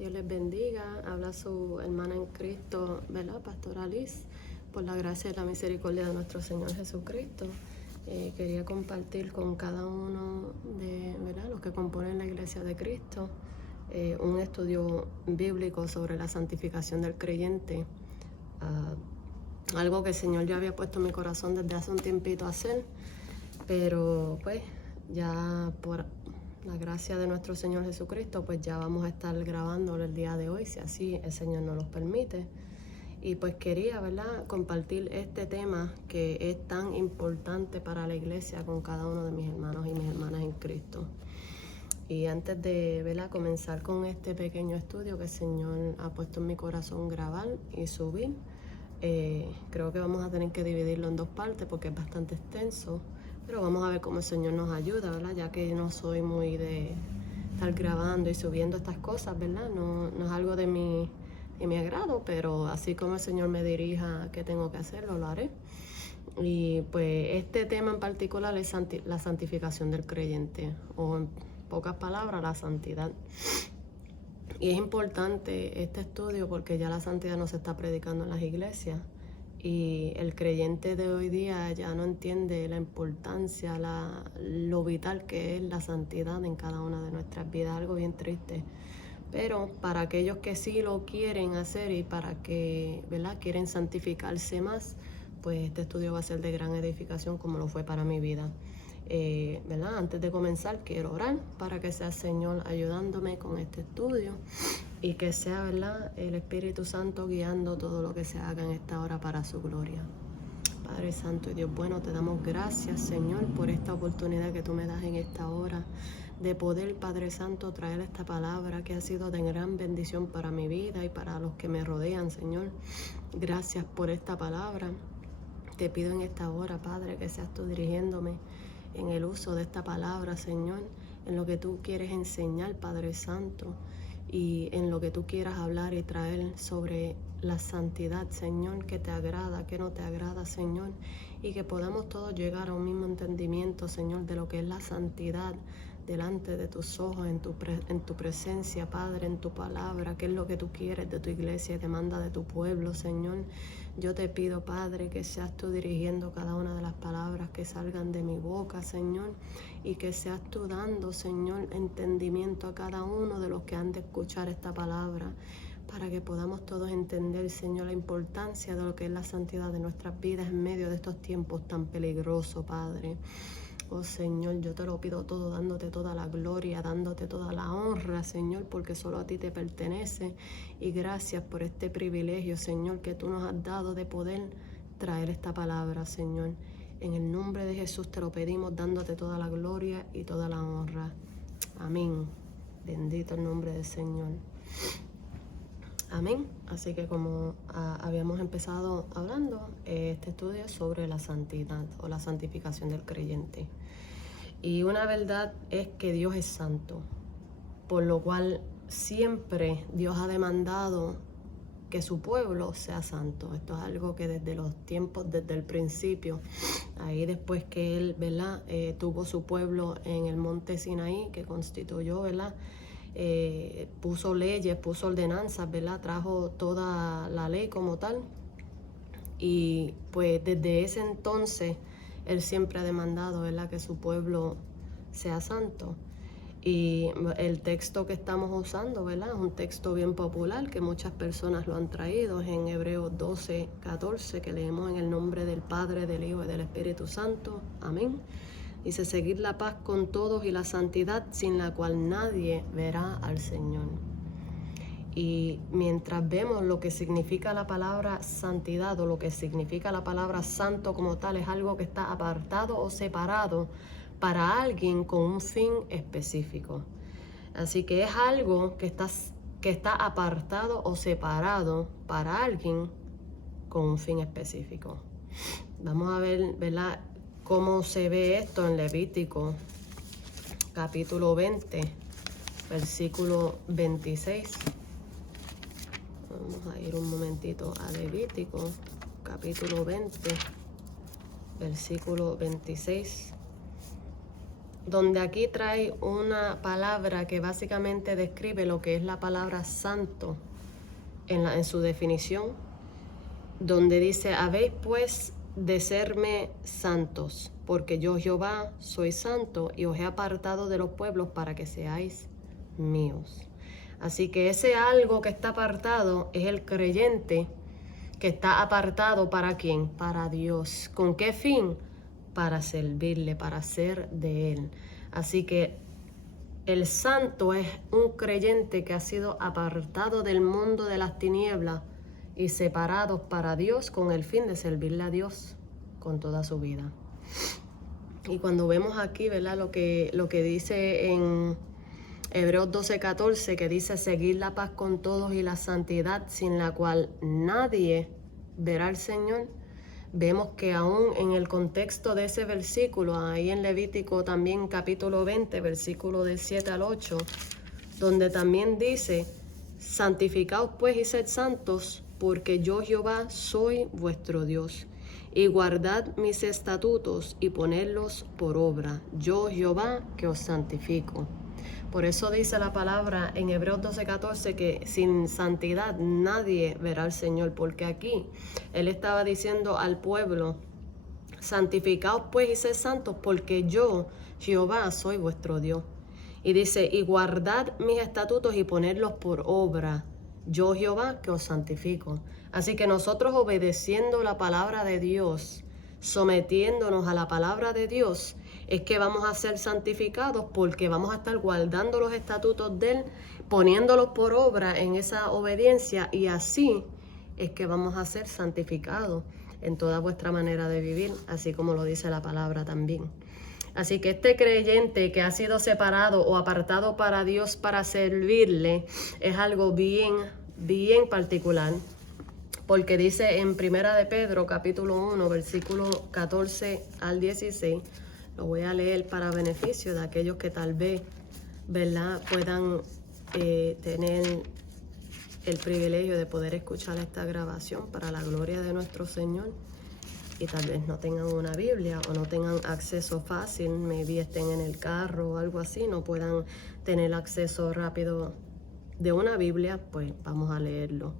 Dios les bendiga. Habla su hermana en Cristo, ¿verdad? Pastora Liz, por la gracia y la misericordia de nuestro Señor Jesucristo. Quería compartir con cada uno de, ¿verdad?, los que componen la Iglesia de Cristo un estudio bíblico sobre la santificación del creyente. Algo que el Señor ya había puesto en mi corazón desde hace un tiempito a hacer, pero pues ya por la gracia de nuestro Señor Jesucristo, pues ya vamos a estar grabándolo el día de hoy, si así el Señor nos lo permite. Y pues quería, ¿verdad?, compartir este tema que es tan importante para la iglesia con cada uno de mis hermanos y mis hermanas en Cristo. Y antes de, ¿verdad?, comenzar con este pequeño estudio que el Señor ha puesto en mi corazón grabar y subir, creo que vamos a tener que dividirlo en dos partes porque es bastante extenso. Pero vamos a ver cómo el Señor nos ayuda, ¿verdad? Ya que no soy muy de estar grabando y subiendo estas cosas, ¿verdad? No es algo de mi agrado, pero así como el Señor me dirija que tengo que hacerlo, lo haré. Y pues este tema en particular es la santificación del creyente, o en pocas palabras, la santidad. Y es importante este estudio porque ya la santidad no se está predicando en las iglesias. Y el creyente de hoy día ya no entiende la importancia, lo vital que es la santidad en cada una de nuestras vidas, algo bien triste. Pero para aquellos que sí lo quieren hacer y para que, ¿verdad?, quieren santificarse más, pues este estudio va a ser de gran edificación como lo fue para mi vida. ¿Verdad? Antes de comenzar quiero orar para que sea el Señor ayudándome con este estudio y que sea, ¿verdad?, el Espíritu Santo guiando todo lo que se haga en esta hora para su gloria. Padre Santo y Dios bueno, te damos gracias, Señor, por esta oportunidad que tú me das en esta hora de poder, Padre Santo, traer esta palabra que ha sido de gran bendición para mi vida y para los que me rodean, Señor. Gracias por esta palabra. Te pido en esta hora, Padre, que seas tú dirigiéndome en el uso de esta palabra, Señor, en lo que tú quieres enseñar, Padre Santo, y en lo que tú quieras hablar y traer sobre la santidad, Señor, que te agrada, que no te agrada, Señor, y que podamos todos llegar a un mismo entendimiento, Señor, de lo que es la santidad delante de tus ojos, en tu presencia, Padre, en tu palabra, qué es lo que tú quieres de tu iglesia y demanda de tu pueblo, Señor. Yo te pido, Padre, que seas tú dirigiendo cada una de las palabras que salgan de mi boca, Señor, y que seas tú dando, Señor, entendimiento a cada uno de los que han de escuchar esta palabra, para que podamos todos entender, Señor, la importancia de lo que es la santidad de nuestras vidas en medio de estos tiempos tan peligrosos, Padre. Oh Señor, yo te lo pido todo, dándote toda la gloria, dándote toda la honra, Señor, porque solo a ti te pertenece. Y gracias por este privilegio, Señor, que tú nos has dado de poder traer esta palabra, Señor. En el nombre de Jesús te lo pedimos, dándote toda la gloria y toda la honra. Amén. Bendito el nombre del Señor. Amén. Así que como habíamos empezado hablando, este estudio es sobre la santidad o la santificación del creyente. Y una verdad es que Dios es santo, por lo cual siempre Dios ha demandado que su pueblo sea santo. Esto es algo que desde los tiempos, desde el principio, ahí después que Él, ¿verdad?, tuvo su pueblo en el monte Sinaí, que constituyó, ¿verdad?, puso leyes, puso ordenanzas, ¿verdad?, trajo toda la ley como tal. Y pues desde ese entonces Él siempre ha demandado, ¿verdad?, que su pueblo sea santo. Y el texto que estamos usando, ¿verdad?, es un texto bien popular que muchas personas lo han traído, es en Hebreos 12:14, que leemos en el nombre del Padre, del Hijo y del Espíritu Santo. Amén. Dice: seguir la paz con todos y la santidad, sin la cual nadie verá al Señor. Y mientras vemos lo que significa la palabra santidad o lo que significa la palabra santo como tal, es algo que está apartado o separado para alguien con un fin específico. Así que es algo que está apartado o separado para alguien con un fin específico. Vamos a ver, ¿verdad?, cómo se ve esto en Levítico, capítulo 20, versículo 26. Vamos a ir un momentito a Levítico, capítulo 20, versículo 26. donde aquí trae una palabra que básicamente describe lo que es la palabra santo en su definición, donde dice: habéis pues de serme santos, porque yo Jehová soy santo y os he apartado de los pueblos para que seáis míos. Así que ese algo que está apartado es el creyente que está apartado. ¿Para quién? Para Dios. ¿Con qué fin? Para servirle, para ser de Él. Así que el santo es un creyente que ha sido apartado del mundo de las tinieblas y separados para Dios con el fin de servirle a Dios con toda su vida. Y cuando vemos aquí, ¿verdad? Lo que dice en Hebreos 12:14, que dice: seguir la paz con todos y la santidad, sin la cual nadie verá al Señor. Vemos que aún en el contexto de ese versículo, ahí en Levítico también capítulo 20, versículo del 7 al 8, donde también dice: santificaos pues y sed santos, porque yo Jehová soy vuestro Dios, y guardad mis estatutos y ponedlos por obra, yo Jehová que os santifico. Por eso dice la palabra en Hebreos 12:14 que sin santidad nadie verá al Señor, porque aquí Él estaba diciendo al pueblo: santificaos pues y sed santos, porque yo, Jehová, soy vuestro Dios. Y dice: y guardad mis estatutos y ponedlos por obra, yo Jehová que os santifico. Así que nosotros, obedeciendo la palabra de Dios, sometiéndonos a la palabra de Dios, es que vamos a ser santificados, porque vamos a estar guardando los estatutos de Él, poniéndolos por obra en esa obediencia, y así es que vamos a ser santificados en toda vuestra manera de vivir, así como lo dice la palabra también. Así que este creyente que ha sido separado o apartado para Dios para servirle es algo bien, bien particular, porque dice en Primera de Pedro, capítulo 1, versículo 14 al 16, lo voy a leer para beneficio de aquellos que tal vez, ¿verdad?, puedan tener el privilegio de poder escuchar esta grabación para la gloria de nuestro Señor, y tal vez no tengan una Biblia o no tengan acceso fácil, maybe estén en el carro o algo así, no puedan tener acceso rápido de una Biblia, pues vamos a leerlo.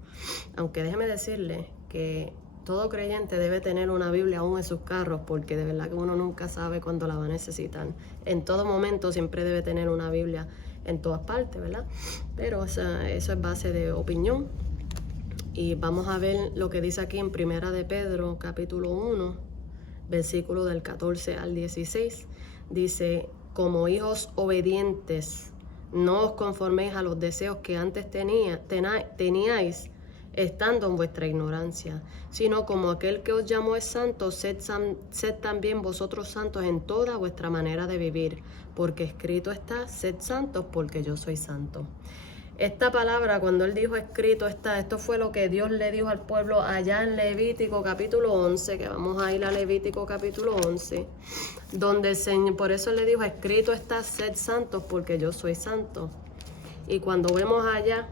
Aunque déjeme decirle que todo creyente debe tener una Biblia aún en sus carros, porque de verdad que uno nunca sabe cuándo la va a necesitar. En todo momento siempre debe tener una Biblia en todas partes, ¿verdad? Pero eso es base de opinión. Y vamos a ver lo que dice aquí en Primera de Pedro, capítulo 1, versículo del 14 al 16. Dice: como hijos obedientes, no os conforméis a los deseos que antes teníais, estando en vuestra ignorancia, sino como aquel que os llamó es santo, sed también vosotros santos en toda vuestra manera de vivir, porque escrito está: sed santos, porque yo soy santo. Esta palabra, cuando Él dijo escrito está, esto fue lo que Dios le dijo al pueblo allá en Levítico capítulo 11, que vamos a ir a Levítico capítulo 11, donde el Señor, por eso le dijo: escrito está, sed santos, porque yo soy santo. Y cuando vemos allá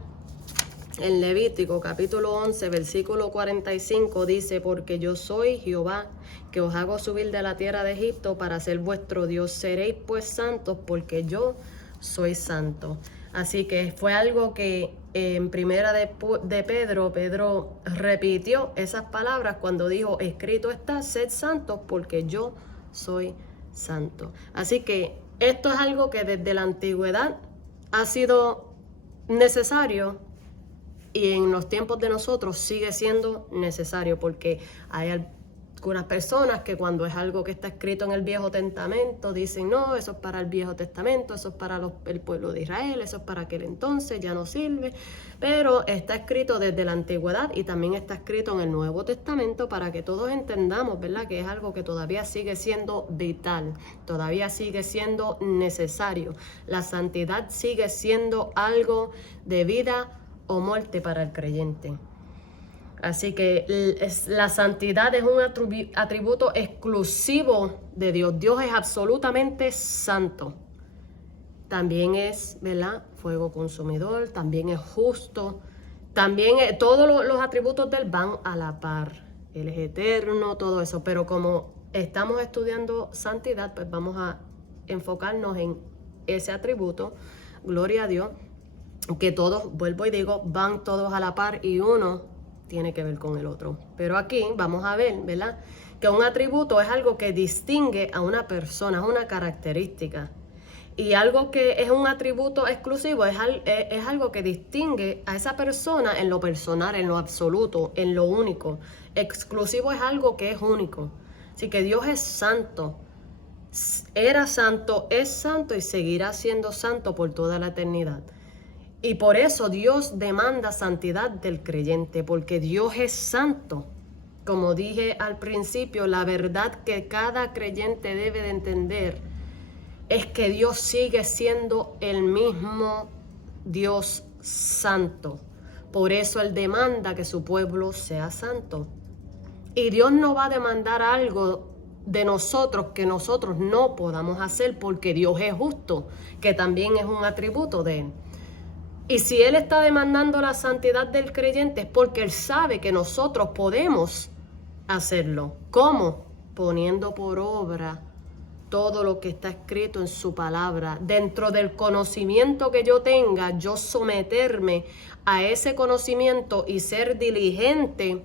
en Levítico capítulo 11, versículo 45, dice: porque yo soy Jehová, que os hago subir de la tierra de Egipto para ser vuestro Dios. Seréis pues santos, porque yo soy santo. Así que fue algo que en Primera de Pedro repitió esas palabras cuando dijo: escrito está, sed santos, porque yo soy santo. Así que esto es algo que desde la antigüedad ha sido necesario, y en los tiempos de nosotros sigue siendo necesario, porque hay algunas personas que cuando es algo que está escrito en el Viejo Testamento dicen: no, eso es para el Viejo Testamento, eso es para el pueblo de Israel, eso es para aquel entonces, ya no sirve. Pero está escrito desde la antigüedad y también está escrito en el Nuevo Testamento, para que todos entendamos, ¿verdad?, que es algo que todavía sigue siendo vital, todavía sigue siendo necesario. La santidad sigue siendo algo de vida o muerte para el creyente. Así que la santidad es un atributo exclusivo de Dios. Dios es absolutamente santo. También es, ¿verdad?, fuego consumidor, también es justo. También todos los atributos de Él van a la par. Él es eterno, todo eso. Pero como estamos estudiando santidad, pues vamos a enfocarnos en ese atributo, gloria a Dios, que todos, vuelvo y digo, van todos a la par y uno tiene que ver con el otro. Pero aquí vamos a ver, ¿verdad?, que un atributo es algo que distingue a una persona, es una característica. Y algo que es un atributo exclusivo es algo que distingue a esa persona en lo personal, en lo absoluto, en lo único. Exclusivo es algo que es único. Así que Dios es santo. Era santo, es santo y seguirá siendo santo por toda la eternidad. Y por eso Dios demanda santidad del creyente, porque Dios es santo. Como dije al principio, la verdad que cada creyente debe de entender es que Dios sigue siendo el mismo Dios santo. Por eso Él demanda que su pueblo sea santo. Y Dios no va a demandar algo de nosotros que nosotros no podamos hacer, porque Dios es justo, que también es un atributo de Él. Y si Él está demandando la santidad del creyente es porque Él sabe que nosotros podemos hacerlo. ¿Cómo? Poniendo por obra todo lo que está escrito en su palabra. Dentro del conocimiento que yo tenga, yo someterme a ese conocimiento y ser diligente,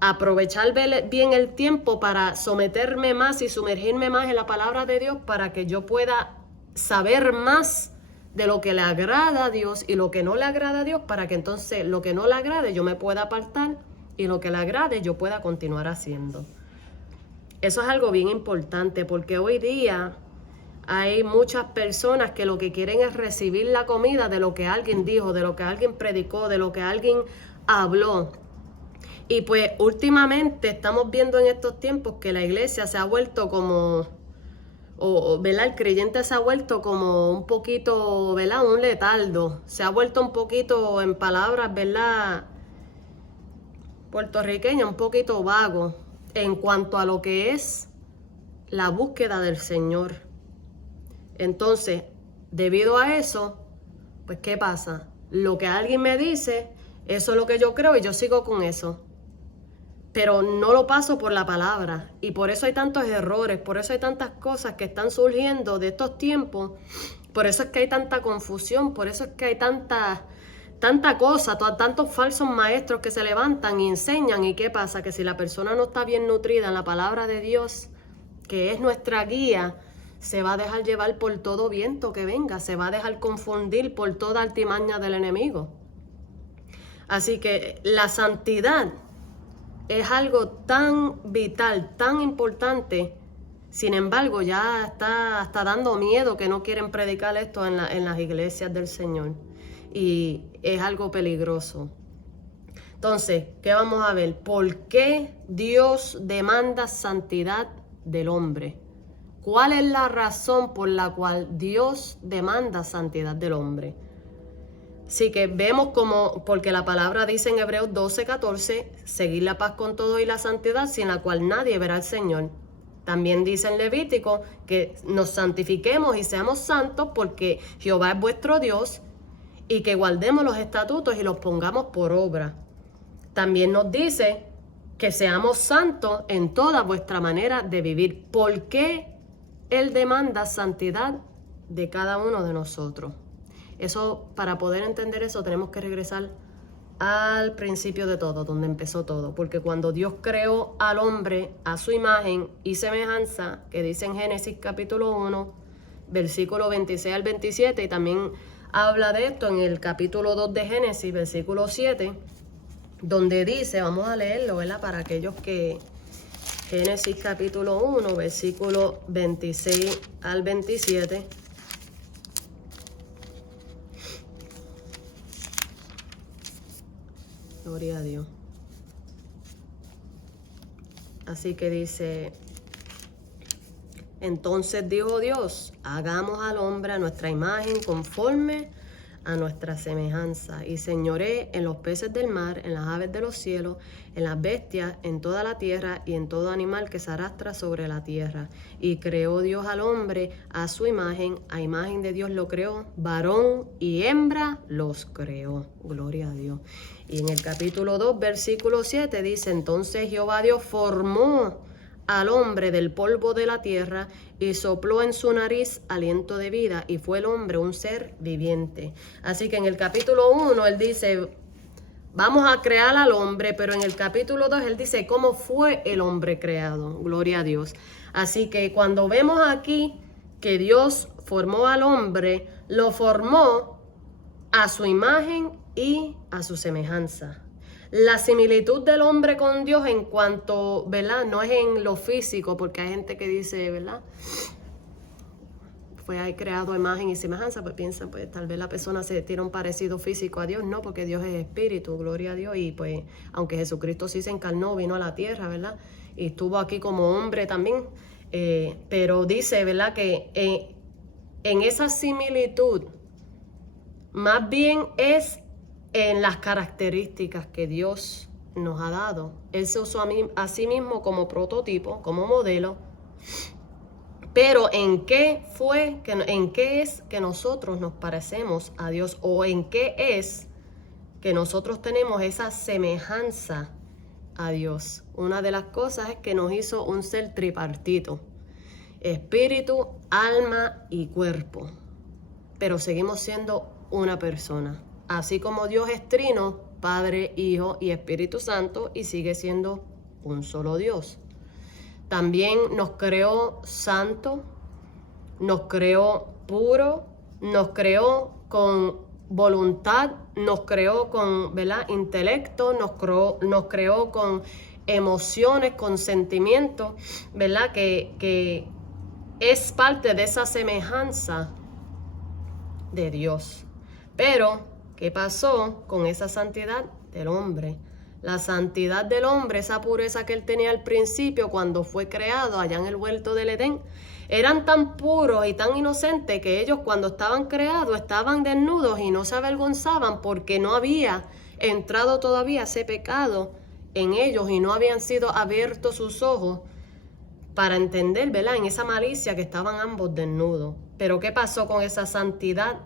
aprovechar bien el tiempo para someterme más y sumergirme más en la palabra de Dios, para que yo pueda saber más de lo que le agrada a Dios y lo que no le agrada a Dios, para que entonces lo que no le agrade yo me pueda apartar y lo que le agrade yo pueda continuar haciendo. Eso es algo bien importante, porque hoy día hay muchas personas que lo que quieren es recibir la comida de lo que alguien dijo, de lo que alguien predicó, de lo que alguien habló. Y pues últimamente estamos viendo en estos tiempos que la iglesia se ha vuelto como, ¿verdad?, el creyente se ha vuelto como un poquito, ¿verdad?, un letardo. Se ha vuelto un poquito, en palabras, ¿verdad?, puertorriqueña, un poquito vago en cuanto a lo que es la búsqueda del Señor. Entonces, debido a eso, pues ¿qué pasa? Lo que alguien me dice, eso es lo que yo creo y yo sigo con eso. Pero no lo paso por la palabra. Y por eso hay tantos errores, por eso hay tantas cosas que están surgiendo de estos tiempos. Por eso es que hay tanta confusión, por eso es que hay tanta cosa, tantos falsos maestros que se levantan y enseñan. ¿Y qué pasa? Que si la persona no está bien nutrida en la palabra de Dios, que es nuestra guía, se va a dejar llevar por todo viento que venga, se va a dejar confundir por toda artimaña del enemigo. Así que la santidad es algo tan vital, tan importante. Sin embargo, ya está dando miedo que no quieren predicar esto en las iglesias del Señor. Y es algo peligroso. Entonces, ¿qué vamos a ver? ¿Por qué Dios demanda santidad del hombre? ¿Cuál es la razón por la cual Dios demanda santidad del hombre? Así que vemos como, porque la palabra dice en Hebreos 12:14, seguir la paz con todo y la santidad, sin la cual nadie verá al Señor. También dice en Levítico que nos santifiquemos y seamos santos porque Jehová es vuestro Dios, y que guardemos los estatutos y los pongamos por obra. También nos dice que seamos santos en toda vuestra manera de vivir. ¿Por qué Él demanda santidad de cada uno de nosotros? Eso, para poder entender eso, tenemos que regresar al principio de todo, donde empezó todo. Porque cuando Dios creó al hombre a su imagen y semejanza, que dice en Génesis capítulo 1, versículo 26 al 27, y también habla de esto en el capítulo 2 de Génesis, versículo 7, donde dice, vamos a leerlo, ¿verdad?, para aquellos que... Génesis capítulo 1, versículo 26 al 27. Gloria a Dios. Así que dice, entonces dijo Dios, hagamos al hombre a nuestra imagen conforme a nuestra semejanza, y señoré en los peces del mar, en las aves de los cielos, en las bestias, en toda la tierra y en todo animal que se arrastra sobre la tierra. Y creó Dios al hombre a su imagen, a imagen de Dios lo creó, varón y hembra los creó. Gloria a Dios. Y en el capítulo 2, versículo 7 dice, entonces Jehová Dios formó al hombre del polvo de la tierra y sopló en su nariz aliento de vida y fue el hombre un ser viviente. Así que en el capítulo 1 él dice, vamos a crear al hombre, pero en el capítulo 2 él dice cómo fue el hombre creado. Gloria a Dios. Así que cuando vemos aquí que Dios formó al hombre, lo formó a su imagen y a su semejanza. La similitud del hombre con Dios en cuanto, ¿verdad? No es en lo físico, porque hay gente que dice, ¿verdad? Fue ahí creado a imagen y semejanza, pues piensa, pues tal vez la persona se tiene un parecido físico a Dios, no, porque Dios es espíritu, gloria a Dios, y pues aunque Jesucristo sí se encarnó, vino a la tierra, ¿verdad? Y estuvo aquí como hombre también, pero dice, ¿verdad? Que en esa similitud, más bien es en las características que Dios nos ha dado. Él se usó a sí mismo como prototipo, como modelo. Pero ¿en qué es que nosotros nos parecemos a Dios? ¿O en qué es que nosotros tenemos esa semejanza a Dios? Una de las cosas es que nos hizo un ser tripartito: espíritu, alma y cuerpo. Pero seguimos siendo una persona. Así como Dios es trino, Padre, Hijo y Espíritu Santo, y sigue siendo un solo Dios. También nos creó santo, nos creó puro, nos creó con voluntad, nos creó con, ¿verdad?, intelecto, nos creó con emociones, con sentimientos, ¿verdad?, que es parte de esa semejanza de Dios. Pero, ¿qué pasó con esa santidad del hombre? La santidad del hombre, esa pureza que él tenía al principio cuando fue creado allá en el huerto del Edén, eran tan puros y tan inocentes que ellos cuando estaban creados estaban desnudos y no se avergonzaban porque no había entrado todavía ese pecado en ellos y no habían sido abiertos sus ojos para entender, ¿verdad?, en esa malicia que estaban ambos desnudos. Pero ¿qué pasó con esa santidad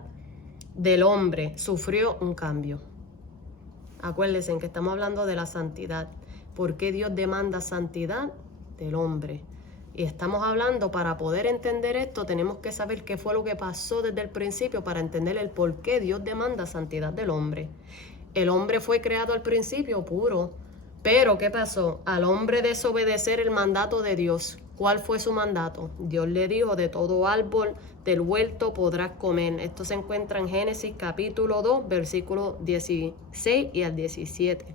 del hombre? Sufrió un cambio. Acuérdense que estamos hablando de la santidad. ¿Por qué Dios demanda santidad del hombre? Y estamos hablando, para poder entender esto, tenemos que saber qué fue lo que pasó desde el principio para entender el por qué Dios demanda santidad del hombre. El hombre fue creado al principio puro, pero ¿qué pasó? Al hombre desobedecer el mandato de Dios. ¿Cuál fue su mandato? Dios le dijo, de todo árbol del huerto podrás comer. Esto se encuentra en Génesis capítulo 2, versículos 16 y al 17.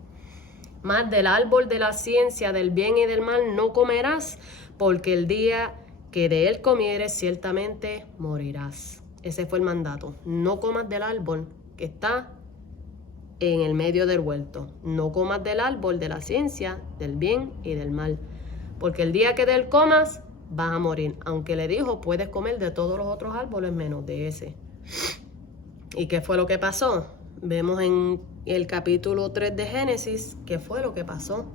Mas del árbol de la ciencia del bien y del mal no comerás, porque el día que de él comieres ciertamente morirás. Ese fue el mandato. No comas del árbol que está en el medio del huerto. No comas del árbol de la ciencia del bien y del mal, porque el día que de él comas vas a morir. Aunque le dijo, puedes comer de todos los otros árboles menos de ese. ¿Y qué fue lo que pasó? Vemos en el capítulo 3 de Génesis qué fue lo que pasó.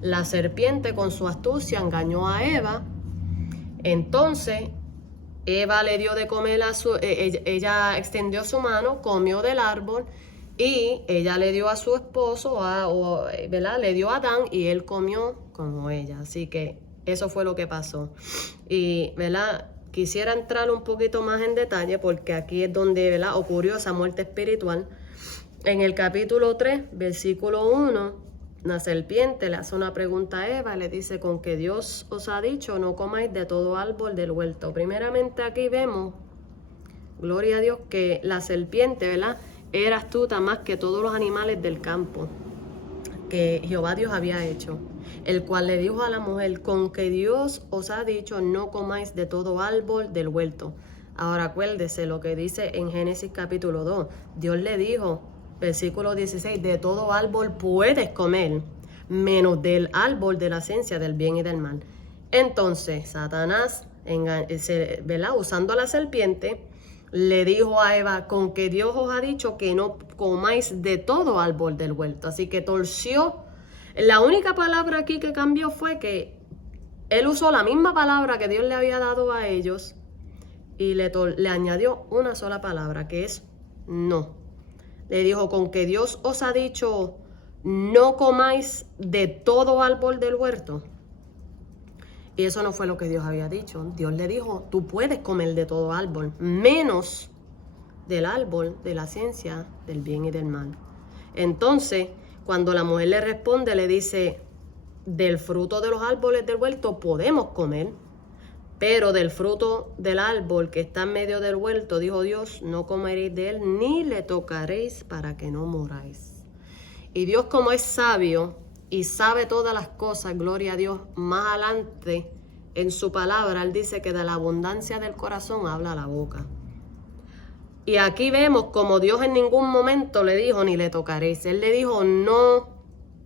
La serpiente con su astucia engañó a Eva. Entonces Eva le dio de comer ella extendió su mano, comió del árbol y ella le dio a su esposo, ¿verdad? Le dio a Adán y él comió como ella. Así que eso fue lo que pasó. Y, ¿verdad?, quisiera entrar un poquito más en detalle porque aquí es donde, ¿verdad?, ocurrió esa muerte espiritual. En el capítulo 3, versículo 1, la serpiente le hace una pregunta a Eva, le dice, con que Dios os ha dicho, no comáis de todo árbol del huerto. Primeramente aquí vemos, gloria a Dios, que la serpiente, ¿verdad?, era astuta más que todos los animales del campo que Jehová Dios había hecho, el cual le dijo a la mujer, con que Dios os ha dicho, no comáis de todo árbol del huerto. Ahora acuérdese lo que dice en Génesis capítulo 2. Dios le dijo, versículo 16, de todo árbol puedes comer, menos del árbol de la ciencia del bien y del mal. Entonces, Satanás, ¿verdad?, usando a la serpiente, le dijo a Eva, con que Dios os ha dicho que no comáis de todo árbol del huerto. Así que torció. La única palabra aquí que cambió fue que él usó la misma palabra que Dios le había dado a ellos y le añadió una sola palabra, que es no. Le dijo, con que Dios os ha dicho, no comáis de todo árbol del huerto. Y eso no fue lo que Dios había dicho. Dios le dijo, tú puedes comer de todo árbol, menos del árbol de la ciencia del bien y del mal. Entonces, cuando la mujer le responde, le dice, del fruto de los árboles del huerto podemos comer, pero del fruto del árbol que está en medio del huerto, dijo Dios, no comeréis de él ni le tocaréis para que no moráis. Y Dios, como es sabio y sabe todas las cosas, gloria a Dios, más adelante en su palabra, Él dice que de la abundancia del corazón habla la boca. Y aquí vemos como Dios en ningún momento le dijo ni le tocaréis. Él le dijo no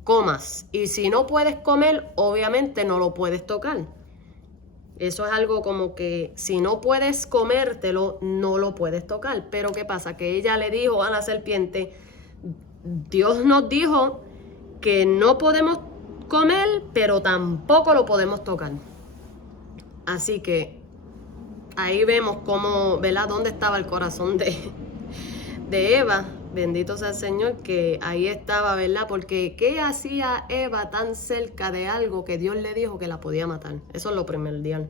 comas. Y si no puedes comer, obviamente no lo puedes tocar. Eso es algo como que si no puedes comértelo, no lo puedes tocar. Pero ¿qué pasa? Que ella le dijo a la serpiente, Dios nos dijo que no podemos comer, pero tampoco lo podemos tocar. Así que ahí vemos cómo, ¿verdad? Dónde estaba el corazón de Eva. Bendito sea el Señor, que ahí estaba, ¿verdad? Porque ¿qué hacía Eva tan cerca de algo que Dios le dijo que la podía matar? Eso es lo primordial.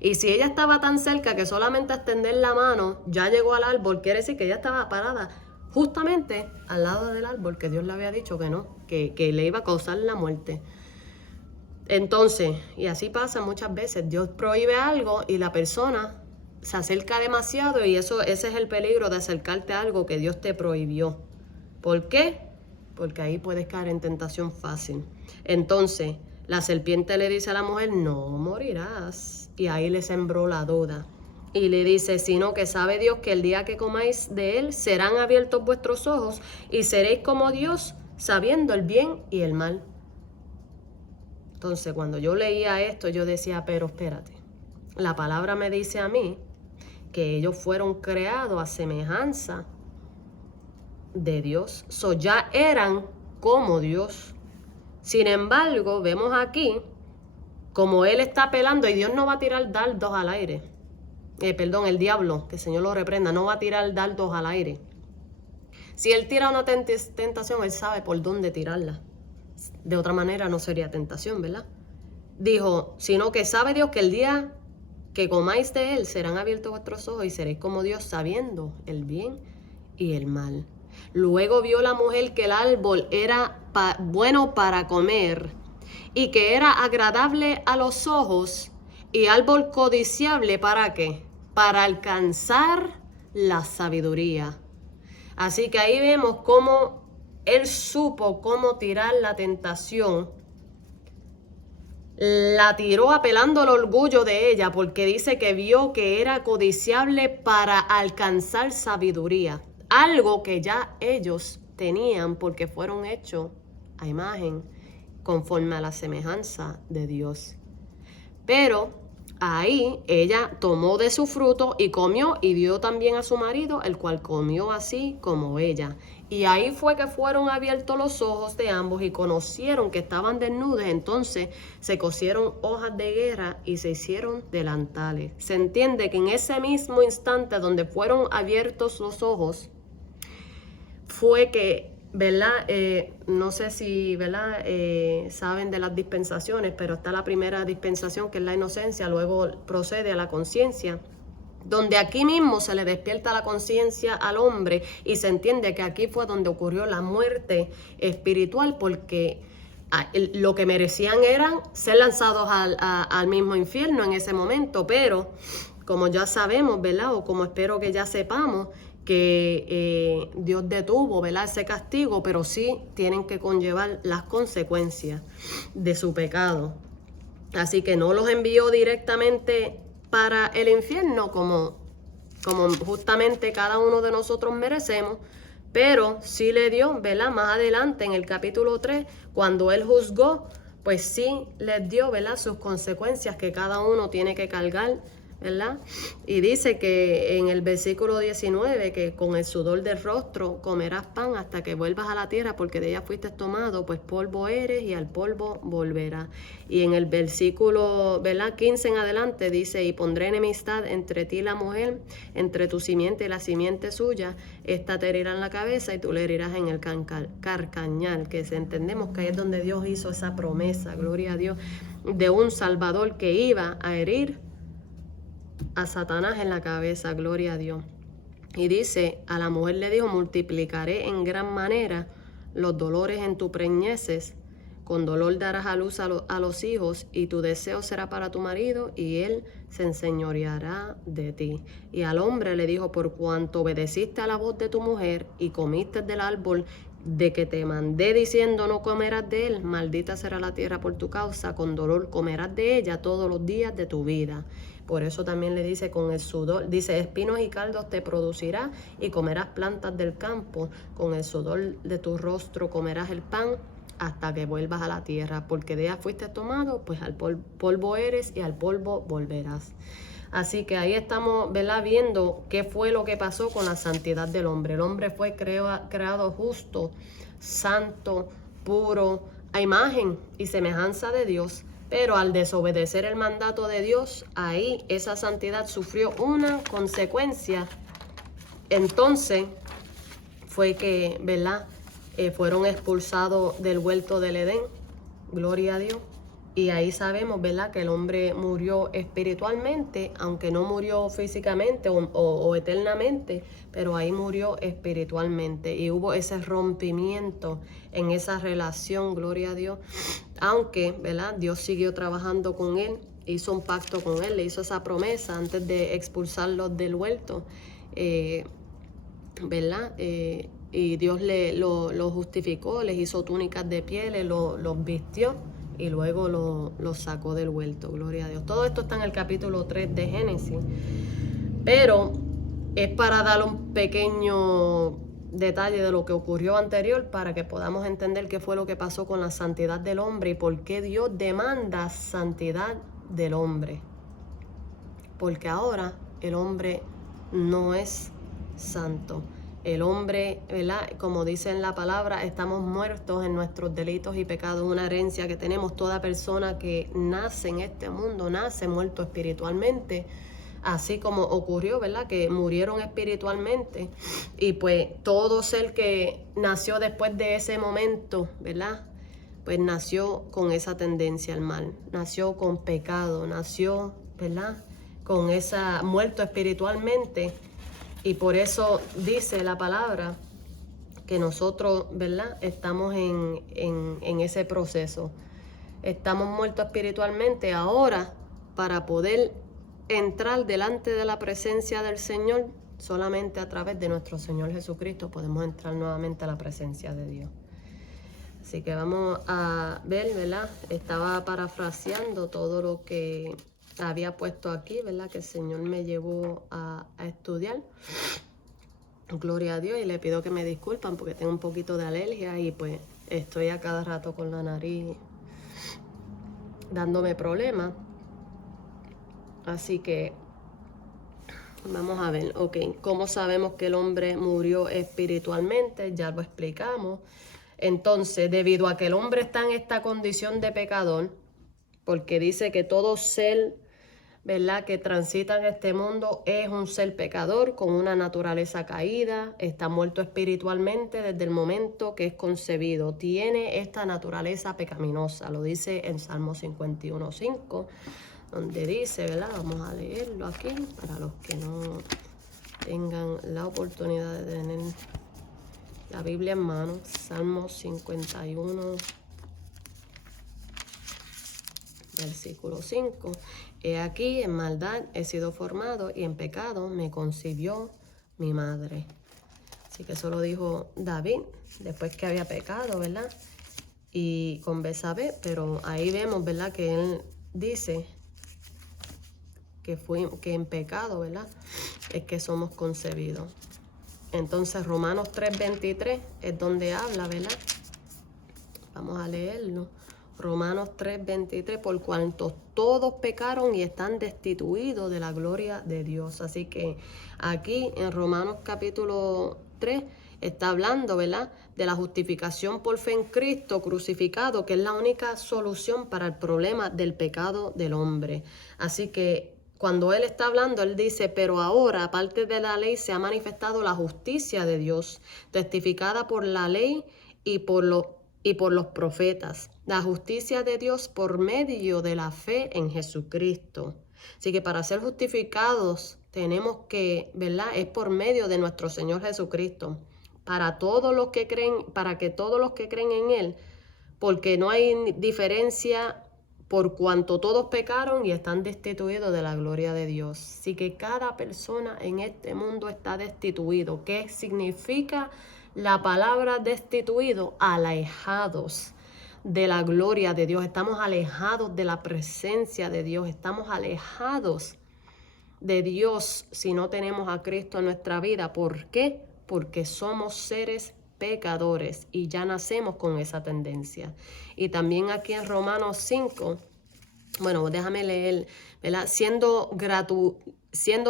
Y si ella estaba tan cerca que solamente a extender la mano ya llegó al árbol, quiere decir que ella estaba parada justamente al lado del árbol que Dios le había dicho que no, que le iba a causar la muerte. Entonces, y así pasa muchas veces, Dios prohíbe algo y la persona se acerca demasiado y ese es el peligro de acercarte a algo que Dios te prohibió. ¿Por qué? Porque ahí puedes caer en tentación fácil. Entonces, la serpiente le dice a la mujer, no morirás. Y ahí le sembró la duda. Y le dice, sino que sabe Dios que el día que comáis de él, serán abiertos vuestros ojos y seréis como Dios, sabiendo el bien y el mal. Entonces, cuando yo leía esto, yo decía, pero espérate, la palabra me dice a mí que ellos fueron creados a semejanza de Dios. Ya eran como Dios. Sin embargo, vemos aquí como Él está apelando y Dios no va a tirar dardos al aire. El diablo, que el Señor lo reprenda, no va a tirar dardos al aire. Si Él tira una tentación, Él sabe por dónde tirarla. De otra manera no sería tentación, ¿verdad? Dijo, sino que sabe Dios que el día que comáis de él serán abiertos vuestros ojos y seréis como Dios sabiendo el bien y el mal. Luego vio la mujer que el árbol era bueno para comer y que era agradable a los ojos y árbol codiciable ¿para qué? Para alcanzar la sabiduría. Así que ahí vemos cómo él supo cómo tirar la tentación. La tiró apelando al orgullo de ella porque dice que vio que era codiciable para alcanzar sabiduría. Algo que ya ellos tenían porque fueron hechos a imagen conforme a la semejanza de Dios. Pero ahí ella tomó de su fruto y comió y dio también a su marido, el cual comió así como ella. Y ahí fue que fueron abiertos los ojos de ambos y conocieron que estaban desnudos. Entonces se cosieron hojas de higuera y se hicieron delantales. Se entiende que en ese mismo instante donde fueron abiertos los ojos, fue que, ¿verdad? No sé si, ¿verdad? Saben de las dispensaciones, pero está la primera dispensación que es la inocencia, luego procede a la conciencia, donde aquí mismo se le despierta la conciencia al hombre y se entiende que aquí fue donde ocurrió la muerte espiritual porque lo que merecían eran ser lanzados al mismo infierno en ese momento, pero como ya sabemos, ¿verdad? O como espero que ya sepamos, que Dios detuvo, ¿verdad? Ese castigo, pero sí tienen que conllevar las consecuencias de su pecado. Así que no los envió directamente para el infierno como justamente cada uno de nosotros merecemos, pero sí le dio, ¿verdad? Más adelante en el capítulo 3, cuando Él juzgó, pues sí les dio, ¿verdad? Sus consecuencias que cada uno tiene que cargar, ¿verdad? Y dice que en el versículo 19 que con el sudor del rostro comerás pan hasta que vuelvas a la tierra porque de ella fuiste tomado, pues polvo eres y al polvo volverás. Y en el versículo, ¿verdad? 15 en adelante dice, y pondré enemistad entre ti y la mujer, entre tu simiente y la simiente suya, esta te herirá en la cabeza y tú le herirás en el carcañal, que entendemos que ahí es donde Dios hizo esa promesa, gloria a Dios. de un Salvador que iba a herir a Satanás en la cabeza, gloria a Dios. Y dice, a la mujer le dijo, multiplicaré en gran manera los dolores en tu preñeces, con dolor darás a luz a los hijos, y tu deseo será para tu marido, y él se enseñoreará de ti. Y al hombre le dijo, por cuanto obedeciste a la voz de tu mujer, y comiste del árbol de que te mandé diciendo no comerás de él, maldita será la tierra por tu causa, con dolor comerás de ella todos los días de tu vida. Por eso también le dice, con el sudor, dice, espinos y cardos te producirá y comerás plantas del campo, con el sudor de tu rostro comerás el pan hasta que vuelvas a la tierra, porque de ella fuiste tomado, pues al polvo eres y al polvo volverás. Así que ahí estamos, ¿verdad?, viendo qué fue lo que pasó con la santidad del hombre. El hombre fue creado justo, santo, puro, a imagen y semejanza de Dios. Pero al desobedecer el mandato de Dios, ahí esa santidad sufrió una consecuencia. Entonces fue que, ¿verdad?, fueron expulsados del huerto del Edén, gloria a Dios. Y ahí sabemos, ¿verdad?, que el hombre murió espiritualmente, aunque no murió físicamente o eternamente, pero ahí murió espiritualmente. Y hubo ese rompimiento en esa relación, gloria a Dios. Aunque, ¿verdad?, Dios siguió trabajando con él, hizo un pacto con él, le hizo esa promesa antes de expulsarlos del huerto, ¿verdad? Y Dios lo justificó, les hizo túnicas de pieles, los vistió y luego los sacó del huerto, gloria a Dios. Todo esto está en el capítulo 3 de Génesis, pero es para dar un pequeño detalle de lo que ocurrió anterior para que podamos entender qué fue lo que pasó con la santidad del hombre y por qué Dios demanda santidad del hombre. Porque ahora el hombre no es santo. El hombre, ¿verdad?, como dice en la palabra, estamos muertos en nuestros delitos y pecados, una herencia que tenemos. Toda persona que nace en este mundo nace muerto espiritualmente, así como ocurrió, ¿verdad?, que murieron espiritualmente. Y pues todo ser que nació después de ese momento, ¿verdad?, pues nació con esa tendencia al mal, nació con pecado, nació, ¿verdad?, con esa muerto espiritualmente. Y por eso dice la palabra que nosotros, ¿verdad?, estamos en ese proceso. Estamos muertos espiritualmente ahora para poder entrar delante de la presencia del Señor. Solamente a través de nuestro Señor Jesucristo podemos entrar nuevamente a la presencia de Dios. Así que vamos a ver, ¿verdad? Estaba parafraseando todo lo que había puesto aquí, ¿verdad?, que el Señor me llevó a estudiar. Gloria a Dios, y le pido que me disculpan porque tengo un poquito de alergia y pues estoy a cada rato con la nariz dándome problemas. Así que vamos a ver, ok, ¿cómo sabemos que el hombre murió espiritualmente? Ya lo explicamos. Entonces, debido a que el hombre está en esta condición de pecador, porque dice que todo ser, ¿verdad?, que transita en este mundo es un ser pecador con una naturaleza caída, está muerto espiritualmente desde el momento que es concebido, tiene esta naturaleza pecaminosa, lo dice en Salmo 51:5, donde dice, ¿verdad?, vamos a leerlo aquí para los que no tengan la oportunidad de tener la Biblia en mano. Salmo 51, versículo 5. He aquí, en maldad he sido formado y en pecado me concibió mi madre. Así que eso lo dijo David después que había pecado, ¿verdad?, y con Betsabé, pero ahí vemos, ¿verdad?, que él dice que en pecado, ¿verdad?, es que somos concebidos. Entonces Romanos 3:23 es donde habla, ¿verdad? Vamos a leerlo. Romanos 3:23, por cuanto todos pecaron y están destituidos de la gloria de Dios. Así que aquí en Romanos capítulo 3 está hablando, ¿verdad?, de la justificación por fe en Cristo crucificado, que es la única solución para el problema del pecado del hombre. Así que cuando él está hablando, él dice, pero ahora, aparte de la ley, se ha manifestado la justicia de Dios, testificada por la ley y por los y por los profetas. La justicia de Dios por medio de la fe en Jesucristo. Así que para ser justificados tenemos que, ¿verdad? Es por medio de nuestro Señor Jesucristo. Para todos los que creen, para que todos los que creen en Él, porque no hay diferencia por cuanto todos pecaron y están destituidos de la gloria de Dios. Así que cada persona en este mundo está destituido. ¿Qué significa la palabra destituido? Alejados de la gloria de Dios. Estamos alejados de la presencia de Dios. Estamos alejados de Dios si no tenemos a Cristo en nuestra vida. ¿Por qué? Porque somos seres pecadores y ya nacemos con esa tendencia. Y también aquí en Romanos 5, bueno, déjame leer, ¿verdad? Siendo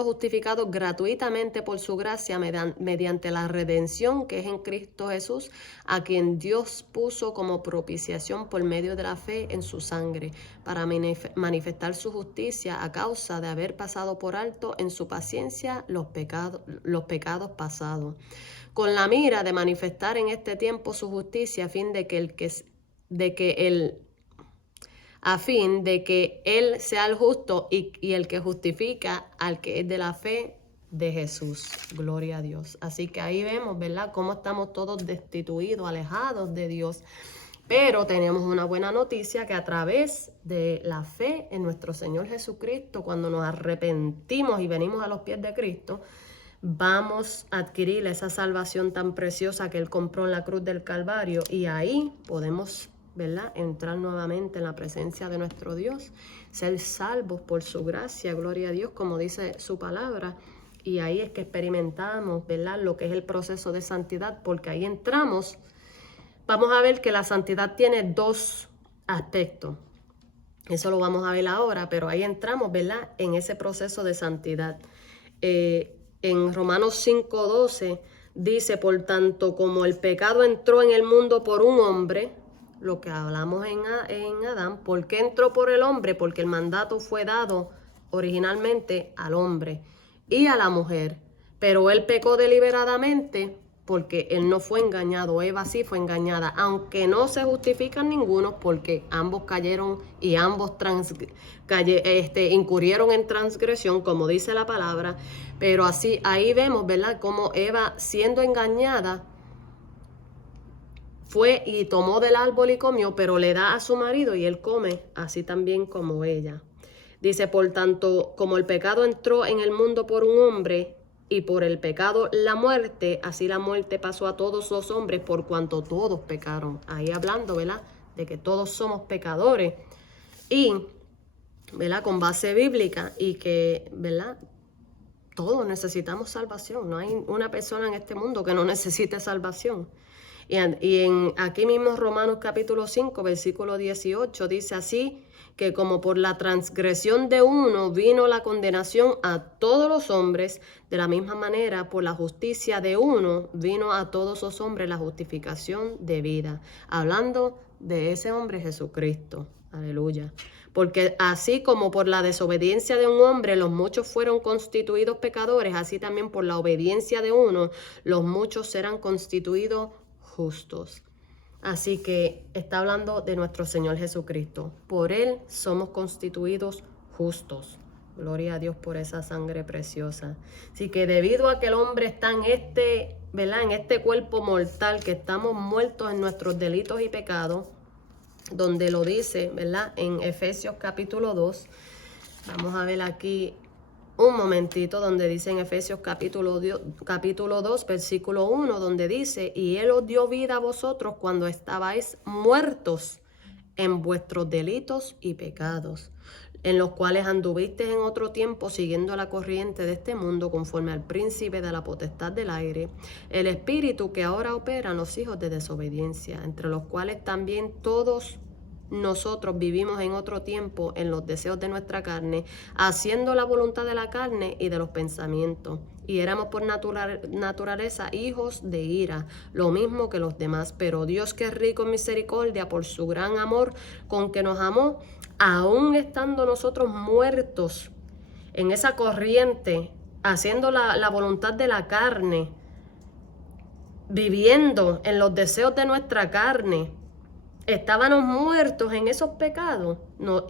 justificados gratuitamente por su gracia mediante la redención que es en Cristo Jesús, a quien Dios puso como propiciación por medio de la fe en su sangre, para manifestar su justicia a causa de haber pasado por alto en su paciencia los pecados pasados, con la mira de manifestar en este tiempo su justicia, a fin de que Él sea el justo y el que justifica al que es de la fe de Jesús. Gloria a Dios. Así que ahí vemos, ¿verdad?, cómo estamos todos destituidos, alejados de Dios. Pero tenemos una buena noticia, que a través de la fe en nuestro Señor Jesucristo, cuando nos arrepentimos y venimos a los pies de Cristo, vamos a adquirir esa salvación tan preciosa que Él compró en la cruz del Calvario, y ahí podemos, ¿verdad?, entrar nuevamente en la presencia de nuestro Dios, ser salvos por su gracia, gloria a Dios, como dice su palabra. Y ahí es que experimentamos, ¿verdad?, lo que es el proceso de santidad, porque ahí entramos. Vamos a ver que la santidad tiene dos aspectos. Eso lo vamos a ver ahora, pero ahí entramos, ¿verdad?, en ese proceso de santidad. En Romanos 5:12 dice: por tanto, como el pecado entró en el mundo por un hombre, lo que hablamos en Adán, ¿por qué entró por el hombre? Porque el mandato fue dado originalmente al hombre y a la mujer, pero él pecó deliberadamente porque él no fue engañado. Eva sí fue engañada, aunque no se justifican ninguno, porque ambos cayeron y ambos incurrieron en transgresión, como dice la palabra. Pero así, ahí vemos, ¿verdad?, cómo Eva, siendo engañada, fue y tomó del árbol y comió, pero le da a su marido y él come, así también como ella. Dice: por tanto, como el pecado entró en el mundo por un hombre, y por el pecado la muerte, así la muerte pasó a todos los hombres, por cuanto todos pecaron. Ahí hablando, ¿verdad?, de que todos somos pecadores. Y, ¿verdad?, con base bíblica, y que, ¿verdad?, todos necesitamos salvación. No hay una persona en este mundo que no necesite salvación. Y aquí mismo Romanos capítulo 5, versículo 18, dice así: que como por la transgresión de uno vino la condenación a todos los hombres, de la misma manera por la justicia de uno vino a todos los hombres la justificación de vida. Hablando de ese hombre Jesucristo. Aleluya. Porque así como por la desobediencia de un hombre los muchos fueron constituidos pecadores, así también por la obediencia de uno los muchos serán constituidos justos. Así que está hablando de nuestro Señor Jesucristo. Por Él somos constituidos justos. Gloria a Dios por esa sangre preciosa. Así que debido a que el hombre está en ¿verdad?, en este cuerpo mortal, que estamos muertos en nuestros delitos y pecados, donde lo dice, ¿verdad?, en Efesios capítulo 2. Vamos a ver aquí un momentito, donde dice en Efesios capítulo 2, versículo 1, donde dice: y Él os dio vida a vosotros cuando estabais muertos en vuestros delitos y pecados, en los cuales anduvisteis en otro tiempo siguiendo la corriente de este mundo, conforme al príncipe de la potestad del aire, el espíritu que ahora opera en los hijos de desobediencia, entre los cuales también todos nosotros vivimos en otro tiempo en los deseos de nuestra carne, haciendo la voluntad de la carne y de los pensamientos. Y éramos por naturaleza hijos de ira, lo mismo que los demás. Pero Dios, que es rico en misericordia, por su gran amor con que nos amó, aún estando nosotros muertos en esa corriente, haciendo la voluntad de la carne, viviendo en los deseos de nuestra carne, estábamos muertos en esos pecados,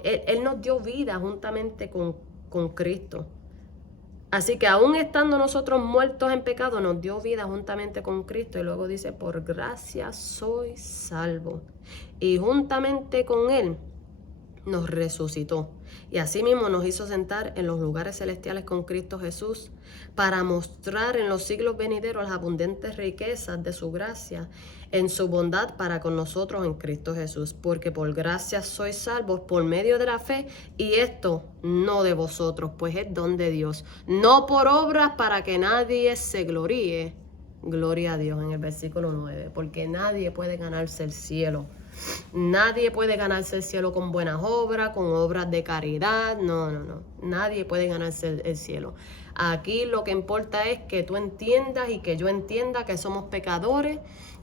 Él nos dio vida juntamente con Cristo. Así que aún estando nosotros muertos en pecado, nos dio vida juntamente con Cristo. Y luego dice, por gracia soy salvo. Y juntamente con Él nos resucitó. Y asimismo nos hizo sentar en los lugares celestiales con Cristo Jesús, para mostrar en los siglos venideros las abundantes riquezas de su gracia, en su bondad para con nosotros en Cristo Jesús. Porque por gracia sois salvos por medio de la fe, y esto no de vosotros, pues es don de Dios, no por obras para que nadie se gloríe. Gloria a Dios en el versículo 9, porque nadie puede ganarse el cielo. Nadie puede ganarse el cielo con buenas obras, con obras de caridad. No. Nadie puede ganarse el cielo. Aquí lo que importa es que tú entiendas y que yo entienda que somos pecadores,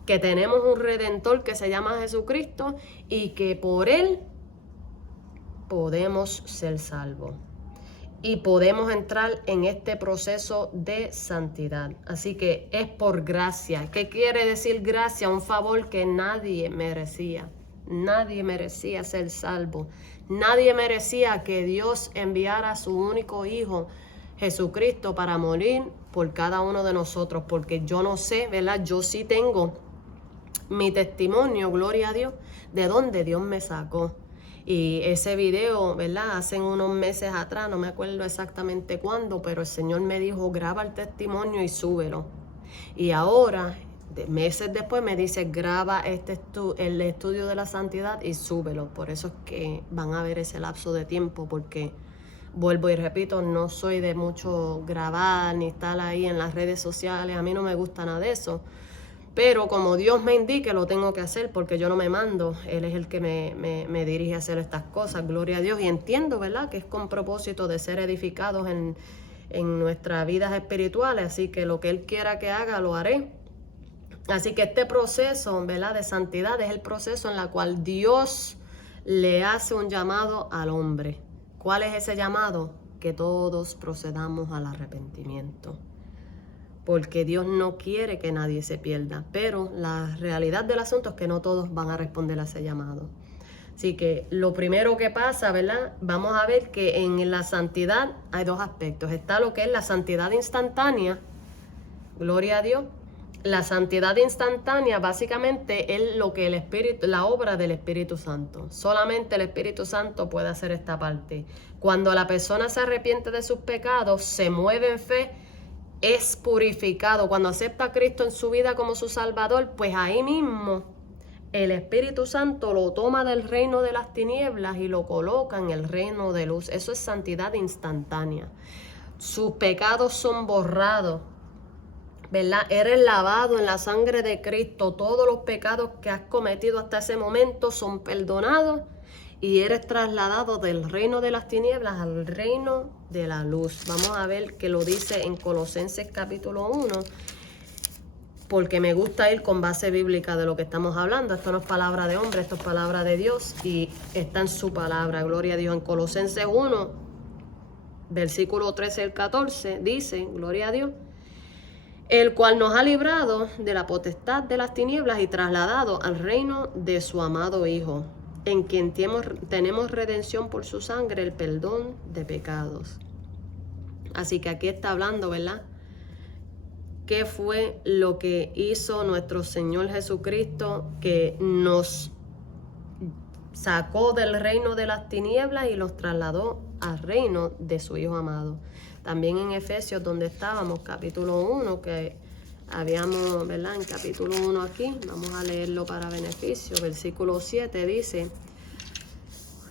que tenemos un Redentor que se llama Jesucristo y que por Él podemos ser salvos. Y podemos entrar en este proceso de santidad. Así que es por gracia. ¿Qué quiere decir gracia? Un favor que nadie merecía. Nadie merecía ser salvo. Nadie merecía que Dios enviara a su único Hijo, Jesucristo, para morir por cada uno de nosotros. Porque yo no sé, ¿verdad? Yo sí tengo mi testimonio, gloria a Dios, de dónde Dios me sacó. Y ese video, ¿verdad? Hace unos meses atrás, no me acuerdo exactamente cuándo, pero el Señor me dijo, graba el testimonio y súbelo. Y ahora, meses después, me dice, graba el estudio de la santidad y súbelo. Por eso es que van a ver ese lapso de tiempo, porque vuelvo y repito, no soy de mucho grabar ni estar ahí en las redes sociales. A mí no me gusta nada de eso. Pero como Dios me indique, lo tengo que hacer, porque yo no me mando. Él es el que me dirige a hacer estas cosas, gloria a Dios. Y entiendo, ¿verdad?, que es con propósito de ser edificados en nuestras vidas espirituales. Así que lo que Él quiera que haga, lo haré. Así que este proceso, ¿verdad?, de santidad es el proceso en el cual Dios le hace un llamado al hombre. ¿Cuál es ese llamado? Que todos procedamos al arrepentimiento. Porque Dios no quiere que nadie se pierda, pero la realidad del asunto es que no todos van a responder a ese llamado. Así que lo primero que pasa, ¿verdad? Vamos a ver que en la santidad hay dos aspectos. Está lo que es la santidad instantánea, gloria a Dios. La santidad instantánea básicamente es lo que el Espíritu, la obra del Espíritu Santo. Solamente el Espíritu Santo puede hacer esta parte. Cuando la persona se arrepiente de sus pecados, se mueve en fe, es purificado. Cuando acepta a Cristo en su vida como su Salvador, pues ahí mismo el Espíritu Santo lo toma del reino de las tinieblas y lo coloca en el reino de luz. Eso es santidad instantánea. Sus pecados son borrados, ¿verdad? Eres lavado en la sangre de Cristo. Todos los pecados que has cometido hasta ese momento son perdonados y eres trasladado del reino de las tinieblas al reino de la luz. Vamos a ver que lo dice en Colosenses capítulo 1, porque me gusta ir con base bíblica de lo que estamos hablando. Esto no es palabra de hombre, esto es palabra de Dios y está en su palabra, gloria a Dios. En Colosenses 1, versículo 13 al 14, dice, gloria a Dios, el cual nos ha librado de la potestad de las tinieblas y trasladado al reino de su amado Hijo, en quien tenemos redención por su sangre, el perdón de pecados. Así que aquí está hablando, ¿verdad?, ¿qué fue lo que hizo nuestro Señor Jesucristo? Que nos sacó del reino de las tinieblas y los trasladó al reino de su Hijo amado. También en Efesios, donde estábamos, capítulo 1, que habíamos, ¿verdad?, en capítulo 1 aquí, vamos a leerlo para beneficio, versículo 7 dice,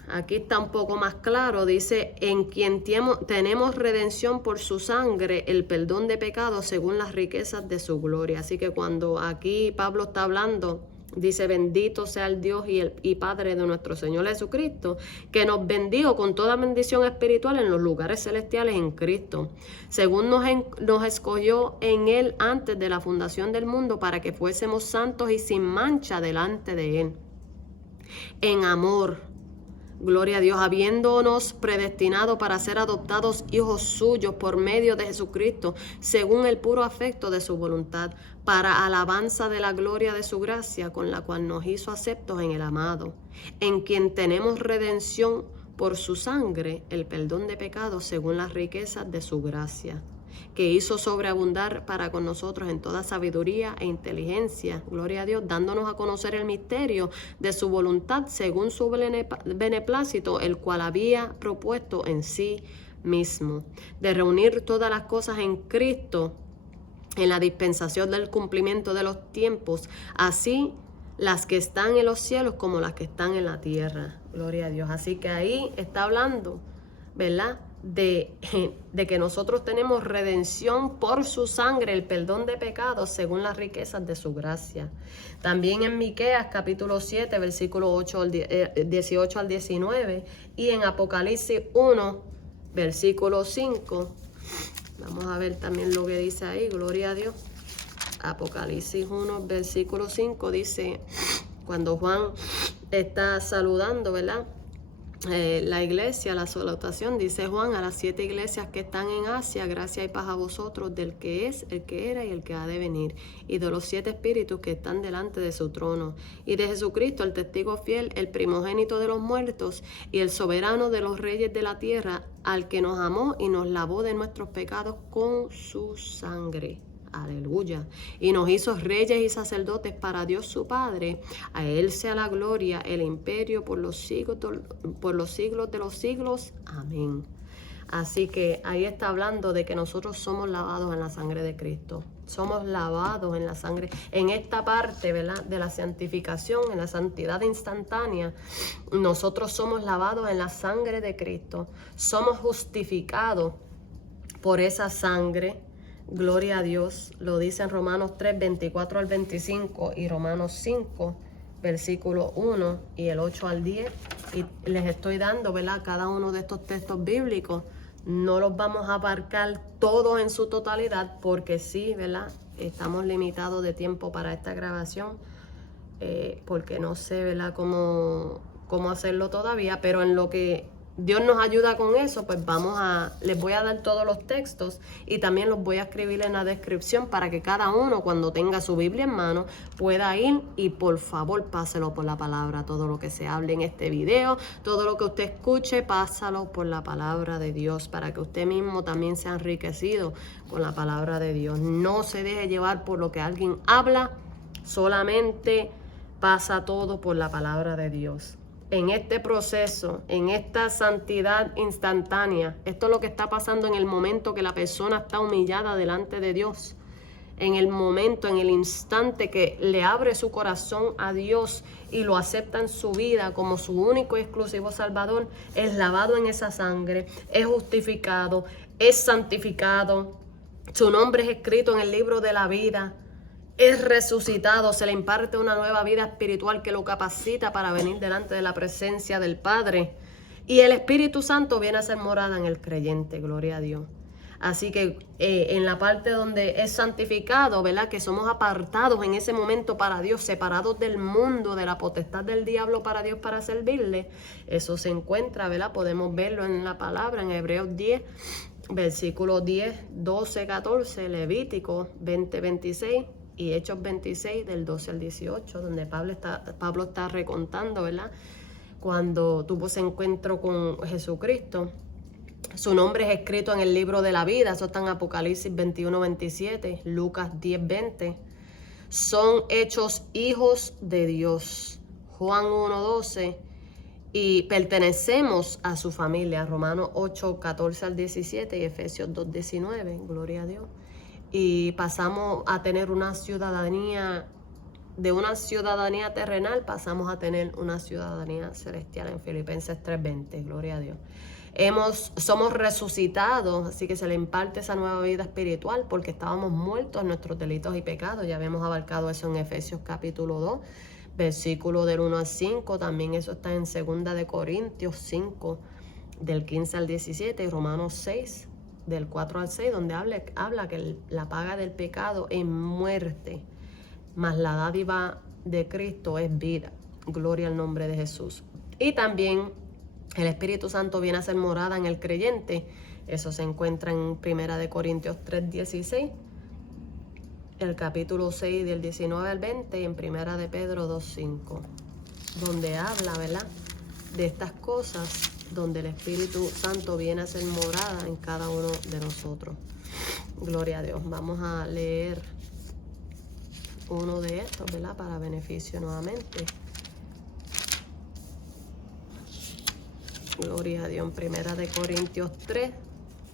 aquí está un poco más claro, dice, en quien tenemos redención por su sangre, el perdón de pecados según las riquezas de su gloria. Así que cuando aquí Pablo está hablando, dice, bendito sea el Dios y Padre de nuestro Señor Jesucristo, que nos bendijo con toda bendición espiritual en los lugares celestiales en Cristo, según nos escogió en Él antes de la fundación del mundo, para que fuésemos santos y sin mancha delante de Él, en amor, Gloria a Dios, habiéndonos predestinado para ser adoptados hijos suyos por medio de Jesucristo, según el puro afecto de su voluntad, para alabanza de la gloria de su gracia, con la cual nos hizo aceptos en el amado, en quien tenemos redención por su sangre, el perdón de pecados según las riquezas de su gracia, que hizo sobreabundar para con nosotros en toda sabiduría e inteligencia, gloria a Dios, dándonos a conocer el misterio de su voluntad según su beneplácito, el cual había propuesto en sí mismo, de reunir todas las cosas en Cristo, en la dispensación del cumplimiento de los tiempos, así las que están en los cielos como las que están en la tierra. Gloria a Dios. Así que ahí está hablando, ¿verdad?, de que nosotros tenemos redención por su sangre, el perdón de pecados según las riquezas de su gracia. También en Miqueas capítulo 7, versículo 18 al 19, y en Apocalipsis 1, versículo 5. Vamos a ver también lo que dice ahí, gloria a Dios. Apocalipsis 1, versículo 5 dice, cuando Juan está saludando, ¿verdad?, la iglesia, la salutación, dice Juan, a las 7 iglesias que están en Asia, gracia y paz a vosotros, del que es, el que era y el que ha de venir, y de los 7 espíritus que están delante de su trono, y de Jesucristo, el testigo fiel, el primogénito de los muertos, y el soberano de los reyes de la tierra, al que nos amó y nos lavó de nuestros pecados con su sangre. Aleluya. Y nos hizo reyes y sacerdotes para Dios su Padre. A Él sea la gloria, el imperio por los siglos de los siglos. Amén. Así que ahí está hablando de que nosotros somos lavados en la sangre de Cristo. Somos lavados en la sangre. En esta parte, ¿verdad?, de la santificación, en la santidad instantánea, nosotros somos lavados en la sangre de Cristo. Somos justificados por esa sangre. Gloria a Dios, lo dice en Romanos 3, 24 al 25 y Romanos 5, versículo 1 y el 8 al 10. Y les estoy dando, ¿verdad?, cada uno de estos textos bíblicos. No los vamos a abarcar todos en su totalidad porque sí, ¿verdad?, estamos limitados de tiempo para esta grabación porque no sé, ¿verdad?, cómo hacerlo todavía, pero en lo que Dios nos ayuda con eso, pues les voy a dar todos los textos y también los voy a escribir en la descripción para que cada uno, cuando tenga su Biblia en mano, pueda ir y por favor páselo por la palabra. Todo lo que se hable en este video, todo lo que usted escuche, pásalo por la palabra de Dios para que usted mismo también sea enriquecido con la palabra de Dios. No se deje llevar por lo que alguien habla, solamente pasa todo por la palabra de Dios. En este proceso, en esta santidad instantánea, esto es lo que está pasando en el momento que la persona está humillada delante de Dios. En el momento, en el instante que le abre su corazón a Dios y lo acepta en su vida como su único y exclusivo Salvador, es lavado en esa sangre, es justificado, es santificado, su nombre es escrito en el libro de la vida. Es resucitado, se le imparte una nueva vida espiritual que lo capacita para venir delante de la presencia del Padre. Y el Espíritu Santo viene a ser morada en el creyente, gloria a Dios. Así que en la parte donde es santificado, ¿verdad?, que somos apartados en ese momento para Dios, separados del mundo, de la potestad del diablo para Dios, para servirle, eso se encuentra, ¿verdad? Podemos verlo en la palabra, en Hebreos 10, versículos 10, 12, 14, Levítico 20, 26, y Hechos 26 del 12 al 18, donde Pablo está recontando, ¿verdad?, cuando tuvo ese encuentro con Jesucristo. Su nombre es escrito en el libro de la vida. Eso está en Apocalipsis 21, 27, Lucas 10, 20. Son hechos hijos de Dios. Juan 1, 12. Y pertenecemos a su familia. Romanos 8, 14 al 17 y Efesios 2, 19. Gloria a Dios. Y pasamos a tener una ciudadanía, de una ciudadanía terrenal pasamos a tener una ciudadanía celestial en Filipenses 3:20, gloria a Dios. Somos resucitados, así que se le imparte esa nueva vida espiritual porque estábamos muertos en nuestros delitos y pecados. Ya habíamos abarcado eso en Efesios capítulo 2, versículo del 1 al 5, también eso está en 2 de Corintios 5, del 15 al 17, y Romanos 6, del 4 al 6, donde habla que la paga del pecado es muerte, mas la dádiva de Cristo es vida. Gloria al nombre de Jesús. Y también El Espíritu Santo viene a ser morada en el creyente. Eso se encuentra en 1 Corintios 3:16, el capítulo 6 del 19 al 20 y en 1 de Pedro 2:5, donde habla, ¿verdad?, de estas cosas, donde el Espíritu Santo viene a ser morada en cada uno de nosotros. Gloria a Dios. Vamos a leer uno de estos, ¿verdad?, para beneficio nuevamente. Gloria a Dios. En 1 Corintios 3,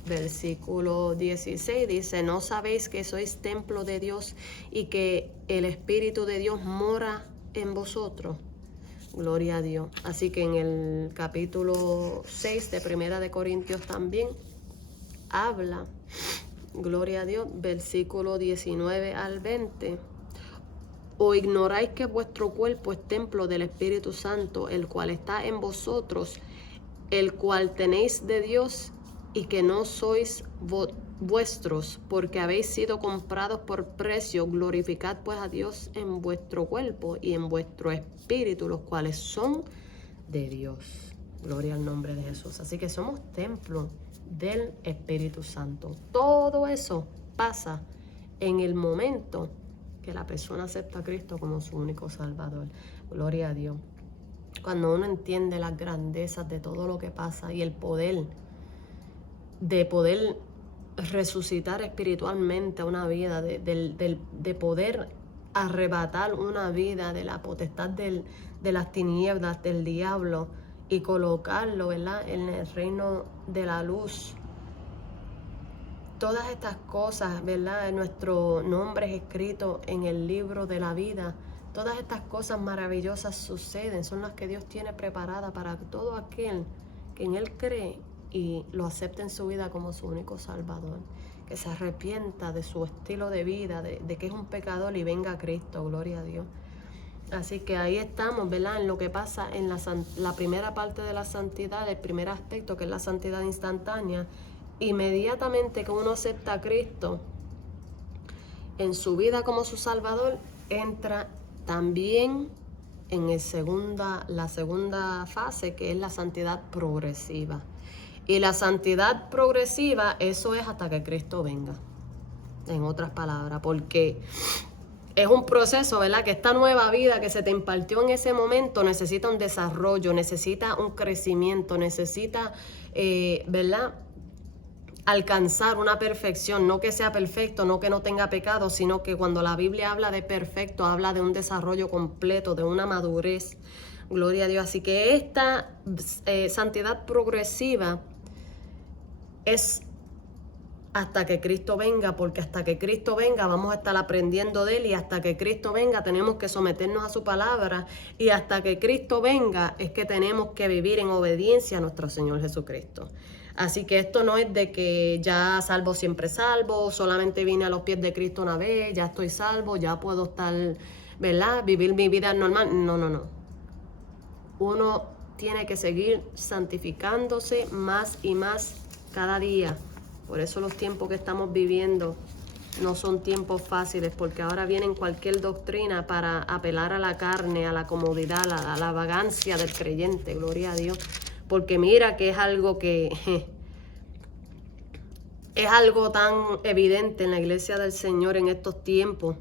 versículo 16 dice: ¿no sabéis que sois templo de Dios y que el Espíritu de Dios mora en vosotros? Gloria a Dios. Así que en el capítulo 6 de 1 Corintios también habla, gloria a Dios, versículo 19 al 20. ¿O ignoráis que vuestro cuerpo es templo del Espíritu Santo, el cual está en vosotros, el cual tenéis de Dios, y que no sois vuestros, porque habéis sido comprados por precio? Glorificad pues a Dios en vuestro cuerpo y en vuestro espíritu, los cuales son de Dios. Gloria al nombre de Jesús. Así que somos templo del Espíritu Santo. Todo eso pasa en el momento que la persona acepta a Cristo como su único Salvador. Gloria a Dios. Cuando uno entiende las grandezas de todo lo que pasa y el poder de poder resucitar espiritualmente a una vida, de poder arrebatar una vida de la potestad de las tinieblas, del diablo, y colocarlo, ¿verdad?, en el reino de la luz. Todas estas cosas, ¿verdad?, nuestro nombre es escrito en el libro de la vida. Todas estas cosas maravillosas suceden, son las que Dios tiene preparadas para todo aquel que en Él cree y lo acepta en su vida como su único Salvador, que se arrepienta de su estilo de vida, de que es un pecador y venga a Cristo. Gloria a Dios. Así que ahí estamos, ¿verdad?, en lo que pasa en la primera parte de la santidad, el primer aspecto, que es la santidad instantánea. Inmediatamente que uno acepta a Cristo en su vida como su Salvador, entra también en la segunda fase, que es la santidad progresiva. Y la santidad progresiva, eso es hasta que Cristo venga, en otras palabras, porque es un proceso, ¿verdad?, que esta nueva vida que se te impartió en ese momento necesita un desarrollo, necesita un crecimiento, necesita, ¿verdad?, alcanzar una perfección, no que sea perfecto, no que no tenga pecado, sino que cuando la Biblia habla de perfecto, habla de un desarrollo completo, de una madurez. Gloria a Dios. Así que esta santidad progresiva es hasta que Cristo venga, porque hasta que Cristo venga vamos a estar aprendiendo de Él, y hasta que Cristo venga tenemos que someternos a su palabra, y hasta que Cristo venga es que tenemos que vivir en obediencia a nuestro Señor Jesucristo. Así que esto no es de que ya salvo siempre salvo, solamente vine a los pies de Cristo una vez, ya estoy salvo, ya puedo estar, ¿verdad?, vivir mi vida normal. No. Uno tiene que seguir santificándose más y más cada día. Por eso los tiempos que estamos viviendo no son tiempos fáciles, porque ahora vienen cualquier doctrina para apelar a la carne, a la comodidad, a la vagancia del creyente. Gloria a Dios. Porque mira que es algo que es algo tan evidente en la iglesia del Señor en estos tiempos.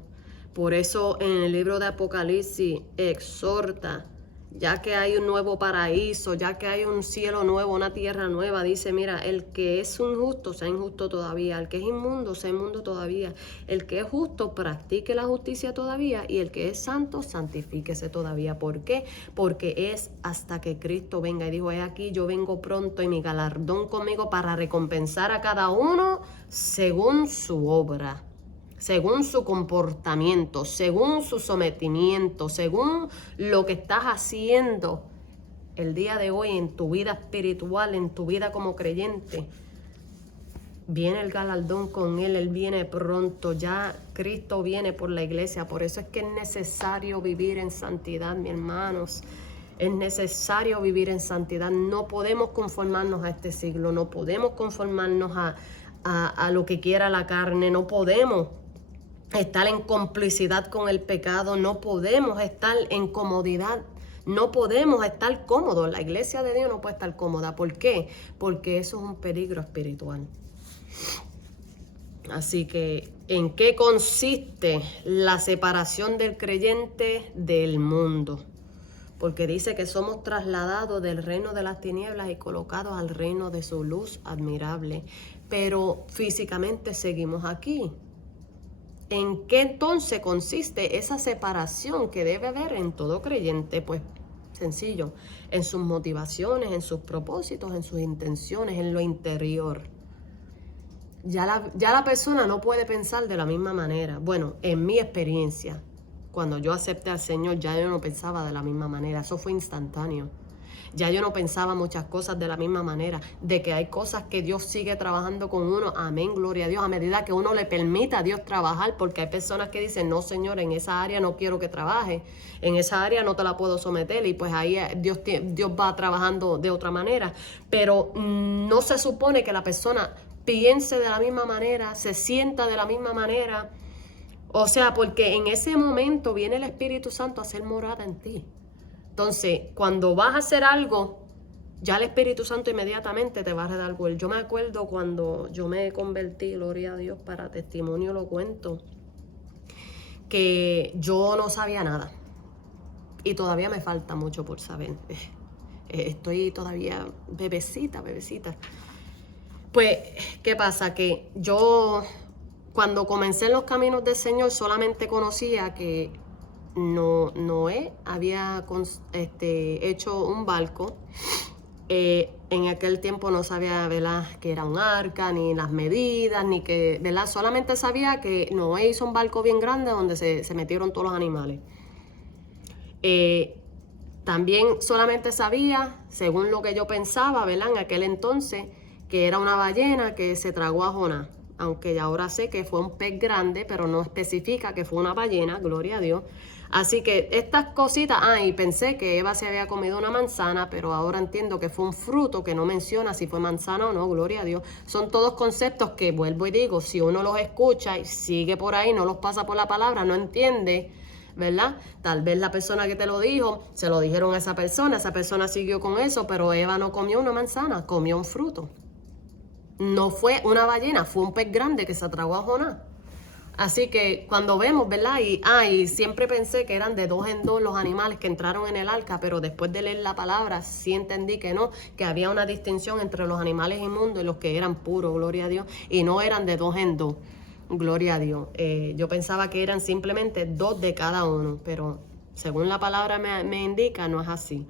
Por eso en el libro de Apocalipsis exhorta, ya que hay un nuevo paraíso, ya que hay un cielo nuevo, una tierra nueva, dice, mira, el que es injusto, sea injusto todavía, el que es inmundo, sea inmundo todavía, el que es justo, practique la justicia todavía, y el que es santo, santifíquese todavía. ¿Por qué? Porque es hasta que Cristo venga. Y dijo, he aquí, yo vengo pronto, y mi galardón conmigo para recompensar a cada uno según su obra, según su comportamiento, según su sometimiento, según lo que estás haciendo el día de hoy en tu vida espiritual, en tu vida como creyente. Viene el galardón con Él viene pronto, ya Cristo viene por la iglesia. Por eso es que es necesario vivir en santidad, mis hermanos. Es necesario vivir en santidad. No podemos conformarnos a este siglo, no podemos conformarnos a lo que quiera la carne, no podemos estar en complicidad con el pecado, no podemos estar en comodidad, No podemos estar cómodos. La iglesia de Dios no puede estar cómoda. ¿Por qué? Porque eso es un peligro espiritual. Así que, ¿en qué consiste la separación del creyente del mundo? Porque dice que somos trasladados del reino de las tinieblas y colocados al reino de su luz admirable. Pero físicamente seguimos aquí. ¿En qué entonces consiste esa separación que debe haber en todo creyente? Pues sencillo, en sus motivaciones, en sus propósitos, en sus intenciones, en lo interior. Ya la persona no puede pensar de la misma manera. Bueno, en mi experiencia, cuando yo acepté al Señor, ya yo no pensaba de la misma manera. Eso fue instantáneo. Ya yo no pensaba muchas cosas de la misma manera. De que hay cosas que Dios sigue trabajando con uno. Amén, gloria a Dios. A medida que uno le permita a Dios trabajar. Porque hay personas que dicen, no, Señor, en esa área no quiero que trabaje. En esa área no te la puedo someter. Y pues ahí Dios va trabajando de otra manera. Pero no se supone que la persona piense de la misma manera, se sienta de la misma manera. O sea, porque en ese momento viene el Espíritu Santo a hacer morada en ti. Entonces, cuando vas a hacer algo, ya el Espíritu Santo inmediatamente te va a redarguir. Yo me acuerdo cuando yo me convertí, gloria a Dios, para testimonio lo cuento, que yo no sabía nada. Y todavía me falta mucho por saber. Estoy todavía bebecita. Pues, ¿qué pasa? Que yo, cuando comencé en los caminos del Señor, solamente conocía que Noé había hecho un barco. En aquel tiempo no sabía, ¿verdad?, que era un arca, ni las medidas, ni que, ¿verdad? Solamente sabía que Noé hizo un barco bien grande donde se metieron todos los animales. También solamente sabía, según lo que yo pensaba, ¿verdad?, en aquel entonces, que era una ballena que se tragó a Jonás. Aunque ahora sé que fue un pez grande, pero no especifica que fue una ballena, gloria a Dios. Así que estas cositas, y pensé que Eva se había comido una manzana, pero ahora entiendo que fue un fruto que no menciona si fue manzana o no, gloria a Dios. Son todos conceptos que, vuelvo y digo, si uno los escucha y sigue por ahí, no los pasa por la palabra, no entiende, ¿verdad? Tal vez la persona que te lo dijo, se lo dijeron a esa persona siguió con eso, pero Eva no comió una manzana, comió un fruto. No fue una ballena, fue un pez grande que se tragó a Jonás. Así que cuando vemos, ¿verdad? Y siempre pensé que eran de dos en dos los animales que entraron en el arca, pero después de leer la palabra sí entendí que no, que había una distinción entre los animales inmundos y los que eran puros, gloria a Dios, y no eran de dos en dos, gloria a Dios. Yo pensaba que eran simplemente dos de cada uno, pero según la palabra me indica, no es así.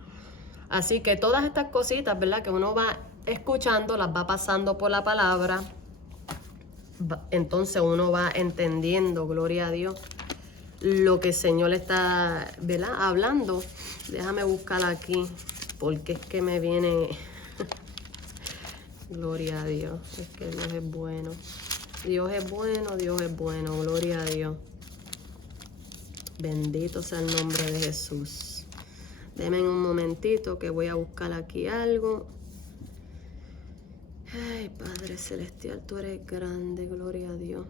Así que todas estas cositas, ¿verdad?, que uno va escuchando, las va pasando por la palabra. Entonces uno va entendiendo, gloria a Dios, lo que el Señor está, ¿verdad?, hablando. Déjame buscar aquí, porque es que me viene... Gloria a Dios, es que Dios es bueno. Dios es bueno, gloria a Dios. Bendito sea el nombre de Jesús. Denme un momentito que voy a buscar aquí algo. Ay, Padre Celestial, tú eres grande, gloria a Dios.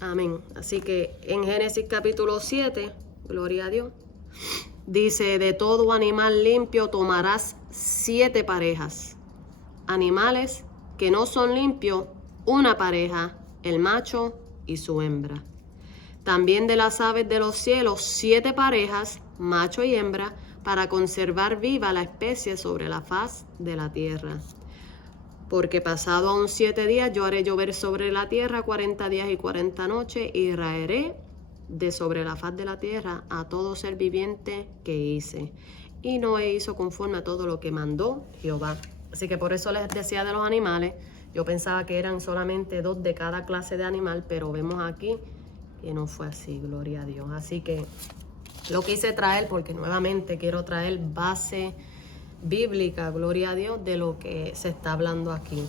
Amén. Así que en Génesis capítulo 7, gloria a Dios, dice, de todo animal limpio tomarás 7 parejas. Animales que no son limpios, una pareja, el macho y su hembra. También de las aves de los cielos, 7 parejas, macho y hembra, para conservar viva la especie sobre la faz de la tierra. Porque pasado aún 7 días yo haré llover sobre la tierra 40 días y 40 noches y raeré de sobre la faz de la tierra a todo ser viviente que hice. Y Noé hizo conforme a todo lo que mandó Jehová. Así que por eso les decía de los animales. Yo pensaba que eran solamente 2 de cada clase de animal, pero vemos aquí que no fue así, gloria a Dios. Así que lo quise traer porque nuevamente quiero traer base bíblica, gloria a Dios, de lo que se está hablando aquí.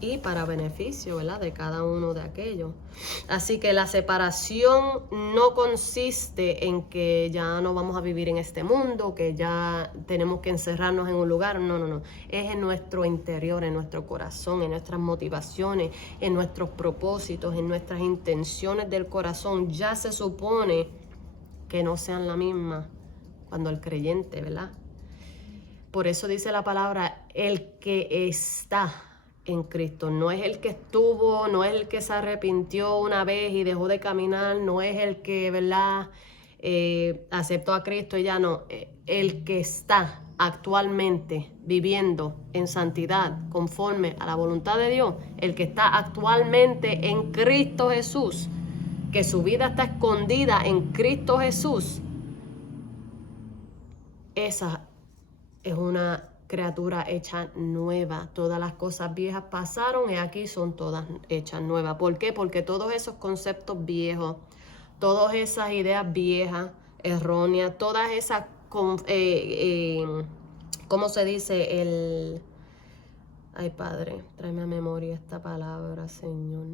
Y para beneficio, ¿verdad?, de cada uno de aquellos. Así que la separación no consiste en que ya no vamos a vivir en este mundo, que ya tenemos que encerrarnos en un lugar. No. Es en nuestro interior, en nuestro corazón, en nuestras motivaciones, en nuestros propósitos, en nuestras intenciones del corazón. Ya se supone que no sean la misma cuando el creyente, ¿verdad? Por eso dice la palabra, el que está en Cristo. No es el que estuvo, no es el que se arrepintió una vez y dejó de caminar, no es el que, ¿verdad?, aceptó a Cristo y ya no. El que está actualmente viviendo en santidad conforme a la voluntad de Dios, el que está actualmente en Cristo Jesús, que su vida está escondida en Cristo Jesús, esa es una criatura hecha nueva. Todas las cosas viejas pasaron y aquí son todas hechas nuevas. ¿Por qué? Porque todos esos conceptos viejos, todas esas ideas viejas, erróneas, todas esas, ¿cómo se dice? Ay, Padre, tráeme a memoria esta palabra, Señor.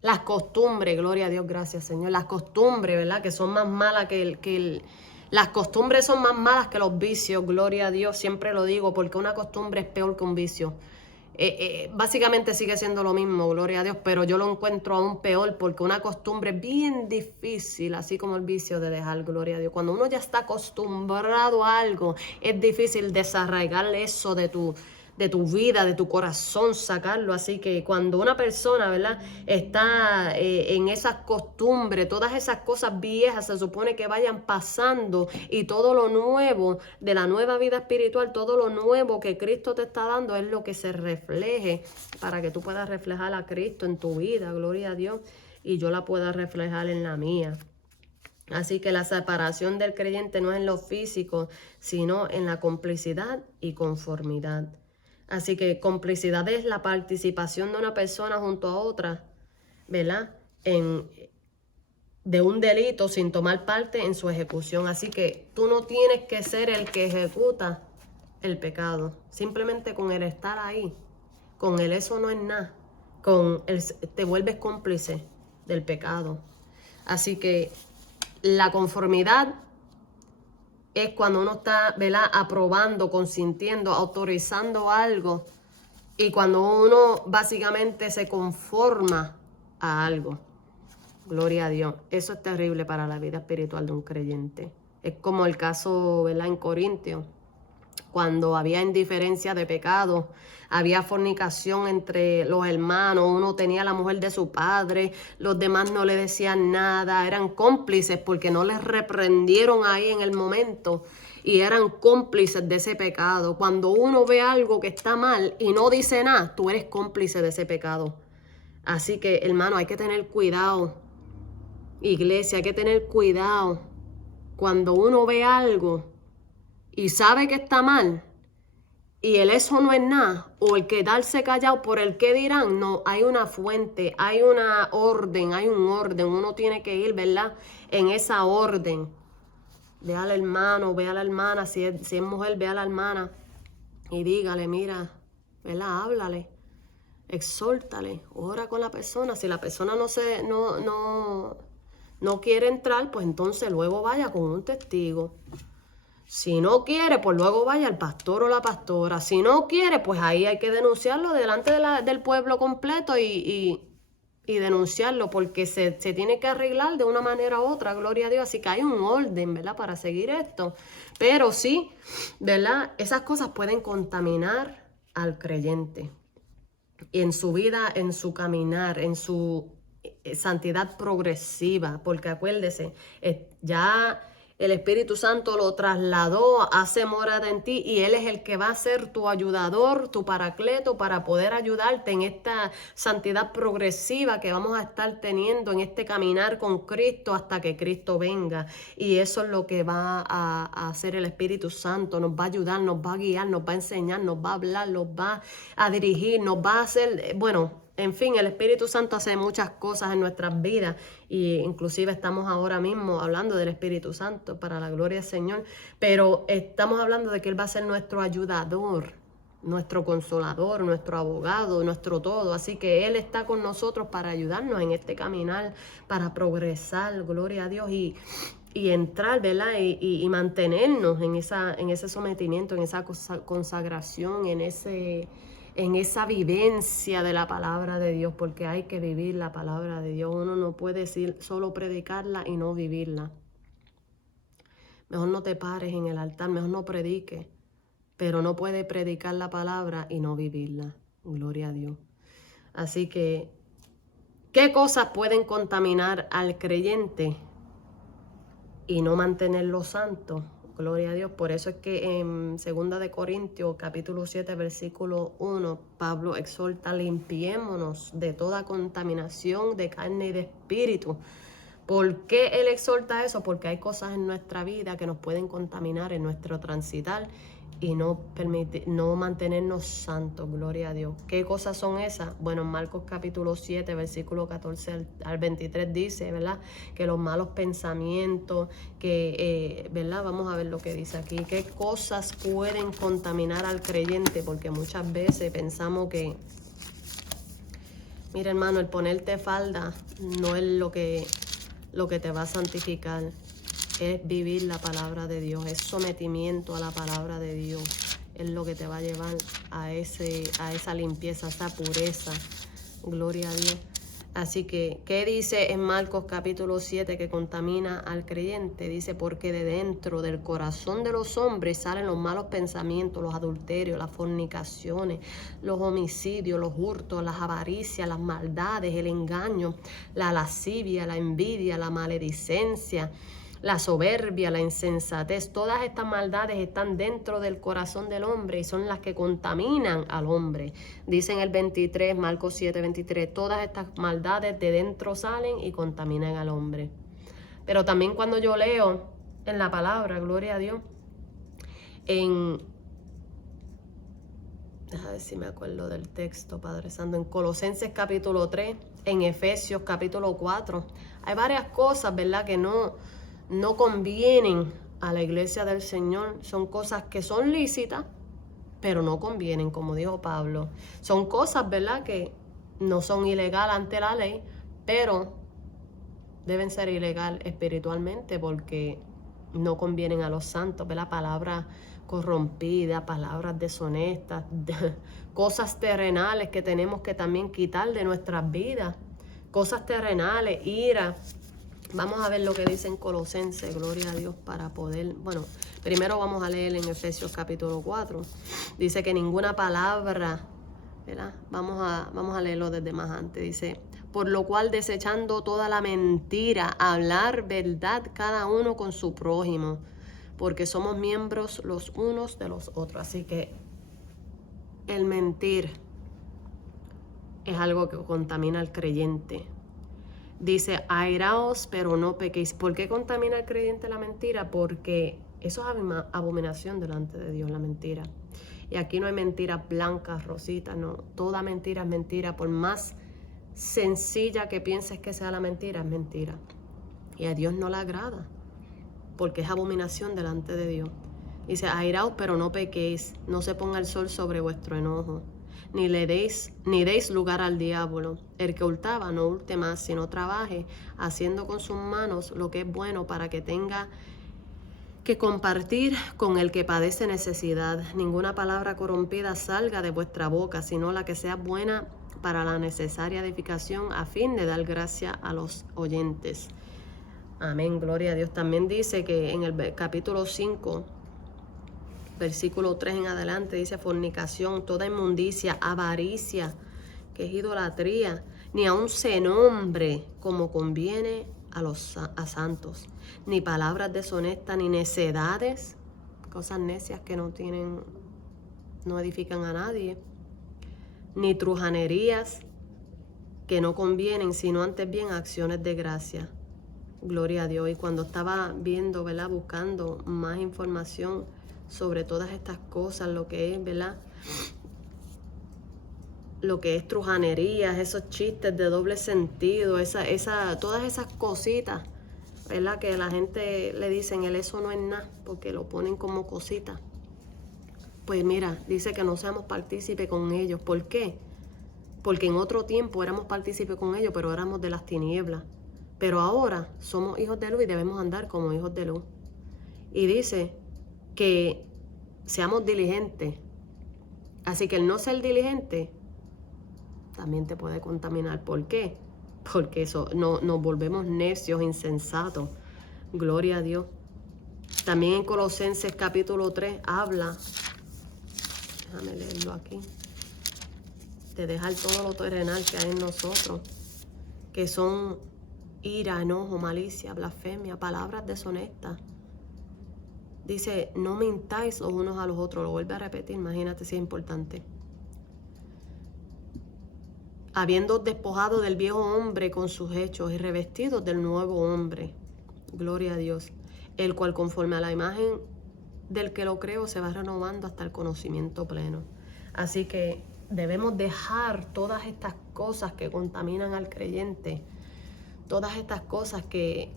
Las costumbres, gloria a Dios, gracias, Señor. Las costumbres, ¿verdad? Que son más malas las costumbres son más malas que los vicios, gloria a Dios. Siempre lo digo, porque una costumbre es peor que un vicio. Básicamente sigue siendo lo mismo, gloria a Dios, pero yo lo encuentro aún peor porque una costumbre es bien difícil, así como el vicio de dejar, gloria a Dios. Cuando uno ya está acostumbrado a algo, es difícil desarraigar eso de tu vida, de tu corazón, sacarlo. Así que cuando una persona, ¿verdad?, está en esas costumbres, todas esas cosas viejas se supone que vayan pasando y todo lo nuevo de la nueva vida espiritual, todo lo nuevo que Cristo te está dando es lo que se refleje para que tú puedas reflejar a Cristo en tu vida, gloria a Dios, y yo la pueda reflejar en la mía. Así que la separación del creyente no es en lo físico, sino en la complicidad y conformidad. Así que complicidad es la participación de una persona junto a otra, ¿verdad?, de un delito sin tomar parte en su ejecución. Así que tú no tienes que ser el que ejecuta el pecado. Simplemente con el estar ahí, con el eso no es nada, te vuelves cómplice del pecado. Así que la conformidad es cuando uno está, ¿verdad?, aprobando, consintiendo, autorizando algo, y cuando uno básicamente se conforma a algo. Gloria a Dios. Eso es terrible para la vida espiritual de un creyente. Es como el caso, ¿verdad?, en Corintios, cuando había indiferencia de pecado, había fornicación entre los hermanos, uno tenía a la mujer de su padre, los demás no le decían nada, eran cómplices porque no les reprendieron ahí en el momento y eran cómplices de ese pecado. Cuando uno ve algo que está mal y no dice nada, tú eres cómplice de ese pecado. Así que, hermano, hay que tener cuidado. Iglesia, hay que tener cuidado. Cuando uno ve algo y sabe que está mal, y el eso no es nada, o el quedarse callado por el qué dirán, no, hay una fuente, hay una orden, hay un orden, uno tiene que ir, ¿verdad?, en esa orden. Ve al hermano, ve a la hermana, si es mujer, ve a la hermana y dígale, mira, ¿verdad?, háblale, exhórtale, ora con la persona. Si la persona no quiere entrar, pues entonces luego vaya con un testigo. Si no quiere, pues luego vaya al pastor o la pastora. Si no quiere, pues ahí hay que denunciarlo delante del pueblo completo y denunciarlo, porque se tiene que arreglar de una manera u otra, gloria a Dios. Así que hay un orden, ¿verdad?, para seguir esto. Pero sí, ¿verdad?, esas cosas pueden contaminar al creyente en su vida, en su caminar, en su santidad progresiva, porque acuérdese, ya el Espíritu Santo lo trasladó, hace morada en ti y Él es el que va a ser tu ayudador, tu paracleto para poder ayudarte en esta santidad progresiva que vamos a estar teniendo en este caminar con Cristo hasta que Cristo venga. Y eso es lo que va a hacer el Espíritu Santo, nos va a ayudar, nos va a guiar, nos va a enseñar, nos va a hablar, nos va a dirigir, nos va a hacer, bueno, en fin, el Espíritu Santo hace muchas cosas en nuestras vidas y inclusive estamos ahora mismo hablando del Espíritu Santo para la gloria del Señor, pero estamos hablando de que Él va a ser nuestro ayudador, nuestro consolador, nuestro abogado, nuestro todo. Así que Él está con nosotros para ayudarnos en este caminar, para progresar, gloria a Dios, y entrar, ¿verdad?, y mantenernos en ese sometimiento, en esa consagración, en en esa vivencia de la palabra de Dios, porque hay que vivir la palabra de Dios. Uno no puede decir solo predicarla y no vivirla. Mejor no te pares en el altar, mejor no prediques, pero no puedes predicar la palabra y no vivirla. Gloria a Dios. Así que, ¿qué cosas pueden contaminar al creyente y no mantenerlo santo? Gloria a Dios. Por eso es que en 2 de Corintios, capítulo 7, versículo 1, Pablo exhorta: limpiémonos de toda contaminación de carne y de espíritu. ¿Por qué él exhorta eso? Porque hay cosas en nuestra vida que nos pueden contaminar en nuestro transitar y no mantenernos santos. Gloria a Dios. ¿Qué cosas son esas? Bueno, en Marcos capítulo 7, versículo 14 al 23 dice, ¿verdad? Que los malos pensamientos, ¿verdad? Vamos a ver lo que dice aquí. ¿Qué cosas pueden contaminar al creyente? Porque muchas veces pensamos que, mira, hermano, el ponerte falda no es lo que te va a santificar. Es vivir la palabra de Dios, es sometimiento a la palabra de Dios, es lo que te va a llevar a esa limpieza, a esa pureza. Gloria a Dios. Así que, ¿qué dice en Marcos capítulo 7 que contamina al creyente? Dice: porque de dentro del corazón de los hombres salen los malos pensamientos, los adulterios, las fornicaciones, los homicidios, los hurtos, las avaricias, las maldades, el engaño, la lascivia, la envidia, la maledicencia, la soberbia, la insensatez. Todas estas maldades están dentro del corazón del hombre y son las que contaminan al hombre. Dice en el 23, Marcos 7, 23, todas estas maldades de dentro salen y contaminan al hombre. Pero también cuando yo leo en la palabra, gloria a Dios, déjame ver si me acuerdo del texto, Padre Santo, en Colosenses capítulo 3, en Efesios capítulo 4, hay varias cosas, ¿verdad?, que no convienen a la iglesia del Señor. Son cosas que son lícitas, pero no convienen, como dijo Pablo. Son cosas, ¿verdad?, que no son ilegales ante la ley, pero deben ser ilegal espiritualmente porque no convienen a los santos, ¿verdad? Palabras corrompidas, palabras deshonestas, cosas terrenales que tenemos que también quitar de nuestras vidas. Cosas terrenales, ira. Vamos a ver lo que dice en Colosenses, gloria a Dios, para poder, bueno, primero vamos a leer en Efesios capítulo 4. Dice que ninguna palabra, ¿verdad? Vamos a leerlo desde más antes. Dice: por lo cual, desechando toda la mentira, hablar verdad cada uno con su prójimo, porque somos miembros los unos de los otros. Así que el mentir es algo que contamina al creyente. Dice: airaos, pero no pequéis. ¿Por qué contamina al creyente la mentira? Porque eso es abominación delante de Dios, la mentira. Y aquí no hay mentiras blancas, rositas, no. Toda mentira es mentira. Por más sencilla que pienses que sea la mentira, es mentira. Y a Dios no le agrada, porque es abominación delante de Dios. Dice: airaos, pero no pequéis. No se ponga el sol sobre vuestro enojo. Ni deis lugar al diablo. El que hurtaba, no hurte más, sino trabaje, haciendo con sus manos lo que es bueno, para que tenga que compartir con el que padece necesidad. Ninguna palabra corrompida salga de vuestra boca, sino la que sea buena para la necesaria edificación, a fin de dar gracia a los oyentes. Amén, gloria a Dios. También dice que en el capítulo 5, versículo 3 en adelante, dice: fornicación, toda inmundicia, avaricia, que es idolatría, ni aun se nombre como conviene a santos, ni palabras deshonestas, ni necedades, cosas necias que no edifican a nadie, ni trujanerías, que no convienen, sino antes bien acciones de gracia. Gloria a Dios. Y cuando estaba viendo, ¿verdad?, buscando más información sobre todas estas cosas, lo que es, ¿verdad?, lo que es trujanerías, esos chistes de doble sentido, todas esas cositas, ¿verdad?, que la gente le dicen eso no es nada, porque lo ponen como cositas. Pues mira, dice que no seamos partícipes con ellos. ¿Por qué? Porque en otro tiempo éramos partícipes con ellos, pero éramos de las tinieblas. Pero ahora somos hijos de luz y debemos andar como hijos de luz. Y dice que seamos diligentes Así que el no ser diligente también te puede contaminar. ¿Por qué? Porque eso nos volvemos necios, insensatos. Gloria a Dios. También en Colosenses capítulo 3 habla, déjame leerlo aquí, de dejar todo lo terrenal que hay en nosotros, que son ira, enojo, malicia, blasfemia, palabras deshonestas. Dice, no mintáis los unos a los otros. Lo vuelve a repetir, imagínate si es importante. Habiendo despojado del viejo hombre con sus hechos y revestidos del nuevo hombre. Gloria a Dios. El cual conforme a la imagen del que lo creó se va renovando hasta el conocimiento pleno. Así que debemos dejar todas estas cosas que contaminan al creyente. Todas estas cosas que,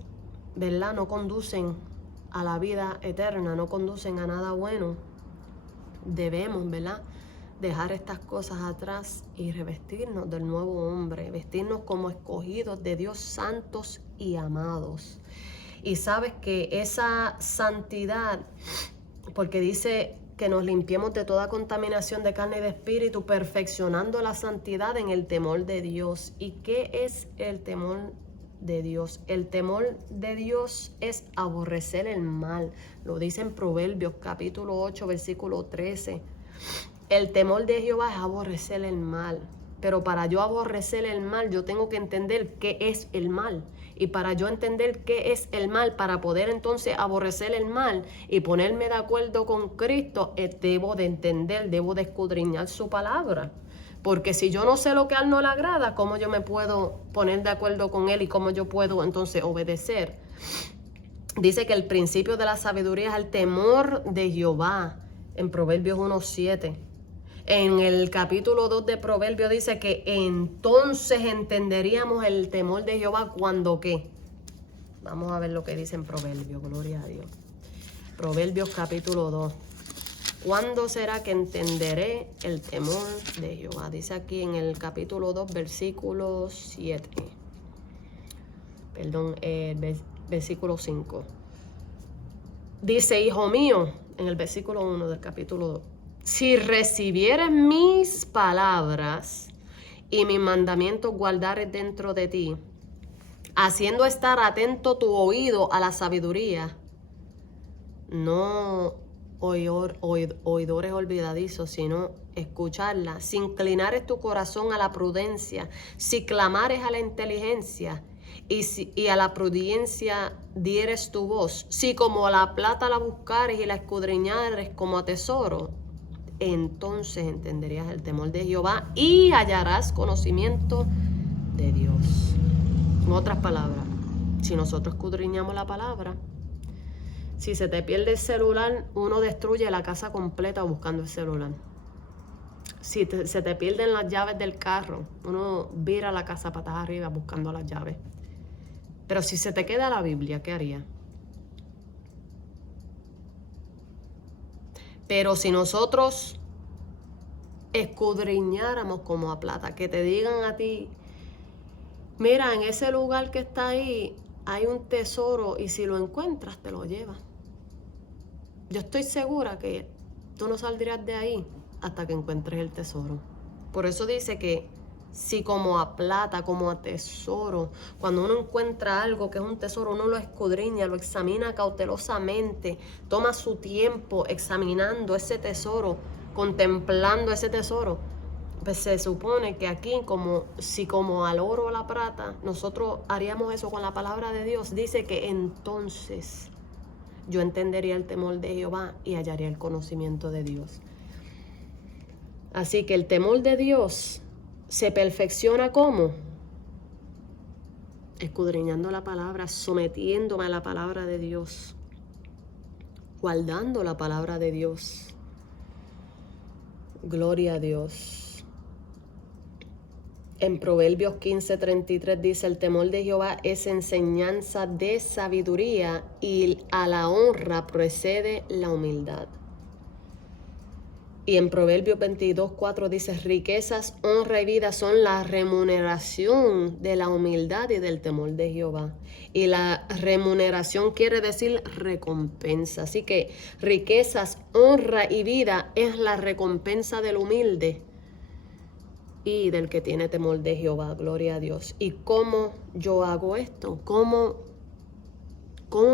¿verdad?, no conducen a la vida eterna, no conducen a nada bueno. Debemos, ¿verdad?, dejar estas cosas atrás y revestirnos del nuevo hombre, vestirnos como escogidos de Dios, santos y amados. Y sabes que esa santidad, porque dice que nos limpiemos de toda contaminación de carne y de espíritu, perfeccionando la santidad en el temor de Dios. ¿Y qué es el temor de Dios? El temor de Dios es aborrecer el mal. Lo dice en Proverbios capítulo 8, versículo 13. El temor de Jehová es aborrecer el mal. Pero para yo aborrecer el mal, yo tengo que entender qué es el mal. Y para yo entender qué es el mal, para poder entonces aborrecer el mal y ponerme de acuerdo con Cristo, debo de entender, debo de escudriñar su palabra. Porque si yo no sé lo que a Él no le agrada, ¿cómo yo me puedo poner de acuerdo con Él y cómo yo puedo entonces obedecer? Dice que el principio de la sabiduría es el temor de Jehová, en Proverbios 1:7. En el capítulo 2 de Proverbios dice que entonces entenderíamos el temor de Jehová cuando ¿qué? Vamos a ver lo que dice en Proverbios, gloria a Dios. Proverbios capítulo 2. ¿Cuándo será que entenderé el temor de Jehová? Dice aquí en el capítulo 2, versículo 7. Perdón, versículo 5. Dice, hijo mío, en el versículo 1 del capítulo 2. Si recibieres mis palabras y mis mandamientos guardares dentro de ti, haciendo estar atento tu oído a la sabiduría, no oidores olvidadizos, sino escucharla, si inclinares tu corazón a la prudencia, si clamares a la inteligencia y a la prudencia dieres tu voz, si como a la plata la buscares y la escudriñares como a tesoro, entonces entenderías el temor de Jehová y hallarás conocimiento de Dios. En otras palabras, si nosotros escudriñamos la palabra, si se te pierde el celular, uno destruye la casa completa buscando el celular. Si se te pierden las llaves del carro, uno vira la casa patas arriba buscando las llaves. Pero si se te queda la Biblia, ¿qué haría? Pero si nosotros escudriñáramos como a plata, que te digan a ti, mira, en ese lugar que está ahí hay un tesoro y si lo encuentras te lo llevas. Yo estoy segura que tú no saldrías de ahí hasta que encuentres el tesoro. Por eso dice que si como a plata, como a tesoro, cuando uno encuentra algo que es un tesoro, uno lo escudriña, lo examina cautelosamente, toma su tiempo examinando ese tesoro, contemplando ese tesoro. Pues se supone que aquí, como al oro o a la plata, nosotros haríamos eso con la palabra de Dios. Dice que entonces yo entendería el temor de Jehová y hallaría el conocimiento de Dios. Así que el temor de Dios se perfecciona ¿cómo? Escudriñando la palabra, sometiéndome a la palabra de Dios, guardando la palabra de Dios. Gloria a Dios. En Proverbios 15:33 dice, el temor de Jehová es enseñanza de sabiduría y a la honra precede la humildad. Y en Proverbios 22:4 dice, riquezas, honra y vida son la remuneración de la humildad y del temor de Jehová. Y la remuneración quiere decir recompensa. Así que riquezas, honra y vida es la recompensa del humilde y del que tiene temor de Jehová. Gloria a Dios. ¿Y cómo yo hago esto? ¿Cómo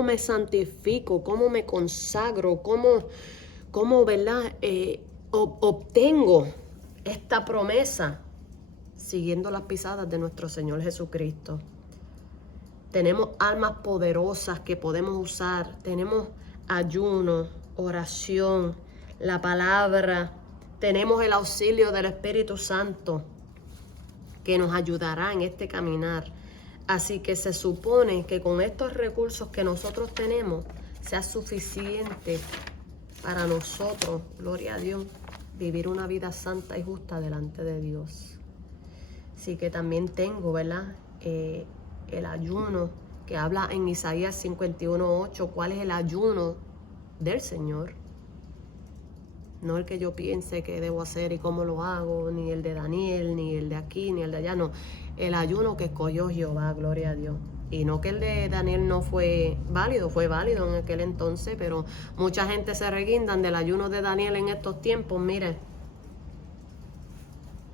me santifico? ¿Cómo me consagro? ¿Cómo ¿verdad? Obtengo esta promesa? Siguiendo las pisadas de nuestro Señor Jesucristo. Tenemos armas poderosas que podemos usar. Tenemos ayuno, oración, la palabra. Tenemos el auxilio del Espíritu Santo que nos ayudará en este caminar. Así que se supone que con estos recursos que nosotros tenemos sea suficiente para nosotros, gloria a Dios, vivir una vida santa y justa delante de Dios. Así que también tengo, ¿verdad? El ayuno que habla en Isaías 51:8. ¿Cuál es el ayuno del Señor? No el que yo piense que debo hacer y cómo lo hago, ni el de Daniel, ni el de aquí, ni el de allá, no. El ayuno que escogió Jehová, gloria a Dios. Y no que el de Daniel no fue válido en aquel entonces, pero mucha gente se reguindan del ayuno de Daniel en estos tiempos. Mire,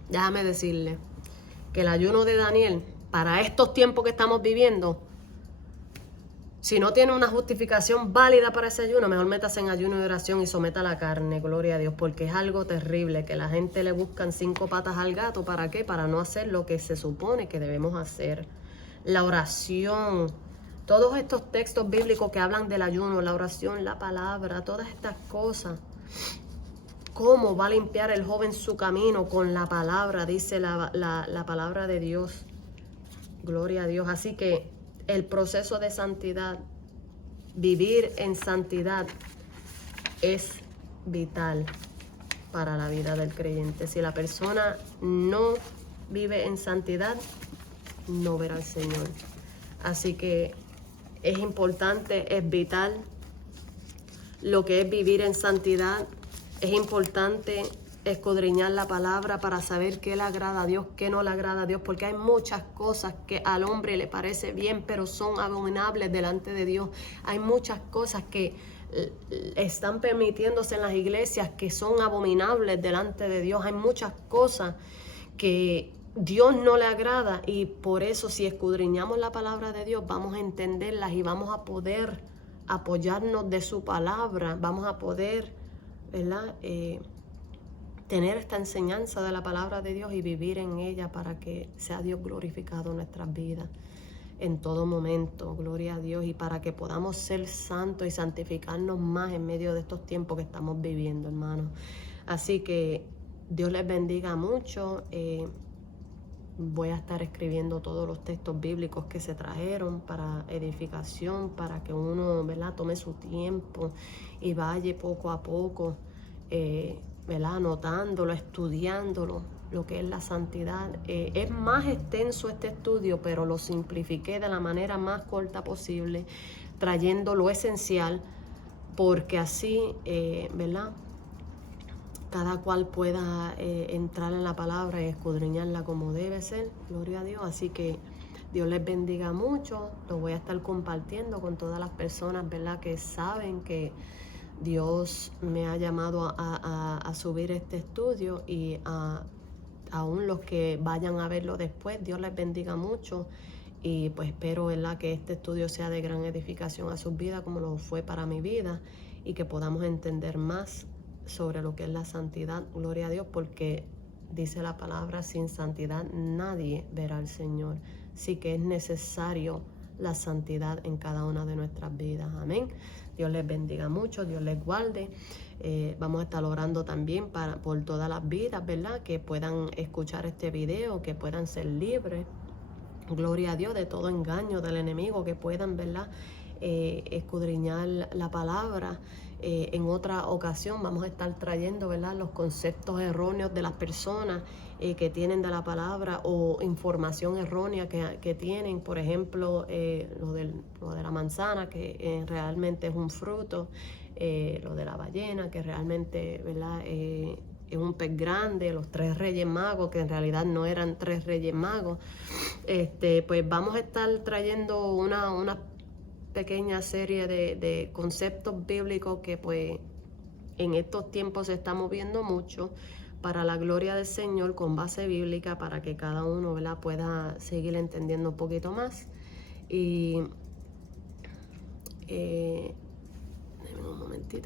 déjame decirle que el ayuno de Daniel, para estos tiempos que estamos viviendo, si no tiene una justificación válida para ese ayuno, mejor métase en ayuno y oración y someta la carne, gloria a Dios, porque es algo terrible que la gente le buscan 5 patas al gato. ¿Para qué? Para no hacer lo que se supone que debemos hacer. La oración, todos estos textos bíblicos que hablan del ayuno, la oración, la palabra, todas estas cosas. ¿Cómo va a limpiar el joven su camino? Con la palabra, dice la palabra de Dios. Gloria a Dios. Así que el proceso de santidad, vivir en santidad, es vital para la vida del creyente. Si la persona no vive en santidad, no verá al Señor. Así que es importante, es vital lo que es vivir en santidad. Es importante escudriñar la palabra para saber qué le agrada a Dios, qué no le agrada a Dios, porque hay muchas cosas que al hombre le parece bien, pero son abominables delante de Dios. Hay muchas cosas que están permitiéndose en las iglesias que son abominables delante de Dios. Hay muchas cosas que Dios no le agrada, y por eso si escudriñamos la palabra de Dios vamos a entenderlas y vamos a poder apoyarnos de su palabra, vamos a poder, ¿verdad?, tener esta enseñanza de la palabra de Dios y vivir en ella para que sea Dios glorificado en nuestras vidas en todo momento, gloria a Dios, y para que podamos ser santos y santificarnos más en medio de estos tiempos que estamos viviendo, hermanos. Así que Dios les bendiga mucho. Voy a estar escribiendo todos los textos bíblicos que se trajeron para edificación, para que uno, ¿verdad?, tome su tiempo y vaya poco a poco, ¿verdad?, anotándolo, estudiándolo, lo que es la santidad. Es más extenso este estudio, pero lo simplifiqué de la manera más corta posible, trayendo lo esencial, porque así, ¿verdad?, cada cual pueda entrar en la palabra y escudriñarla como debe ser, gloria a Dios. Así que Dios les bendiga mucho. Lo voy a estar compartiendo con todas las personas, ¿verdad?, que saben que Dios me ha llamado a subir este estudio, y aún los que vayan a verlo después, Dios les bendiga mucho. Y pues espero, ¿verdad?, que este estudio sea de gran edificación a sus vidas como lo fue para mi vida, y que podamos entender más sobre lo que es la santidad, gloria a Dios, porque dice la palabra, sin santidad nadie verá al Señor. Sí que es necesario la santidad en cada una de nuestras vidas. Amén. Dios les bendiga mucho, Dios les guarde. Vamos a estar orando también por todas las vidas, ¿verdad?, que puedan escuchar este video, que puedan ser libres, gloria a Dios, de todo engaño del enemigo, que puedan, ¿verdad?, escudriñar la palabra. En otra ocasión vamos a estar trayendo, ¿verdad?, los conceptos erróneos de las personas que tienen de la palabra, o información errónea que tienen. Por ejemplo, lo de la manzana, que realmente es un fruto, lo de la ballena, que realmente, ¿verdad?, es un pez grande, los 3 reyes magos, que en realidad no eran 3 reyes magos. Pues vamos a estar trayendo una pequeña serie de conceptos bíblicos que pues en estos tiempos se está moviendo mucho para la gloria del Señor, con base bíblica, para que cada uno, ¿verdad?, pueda seguir entendiendo un poquito más. Y déjenme un momentito.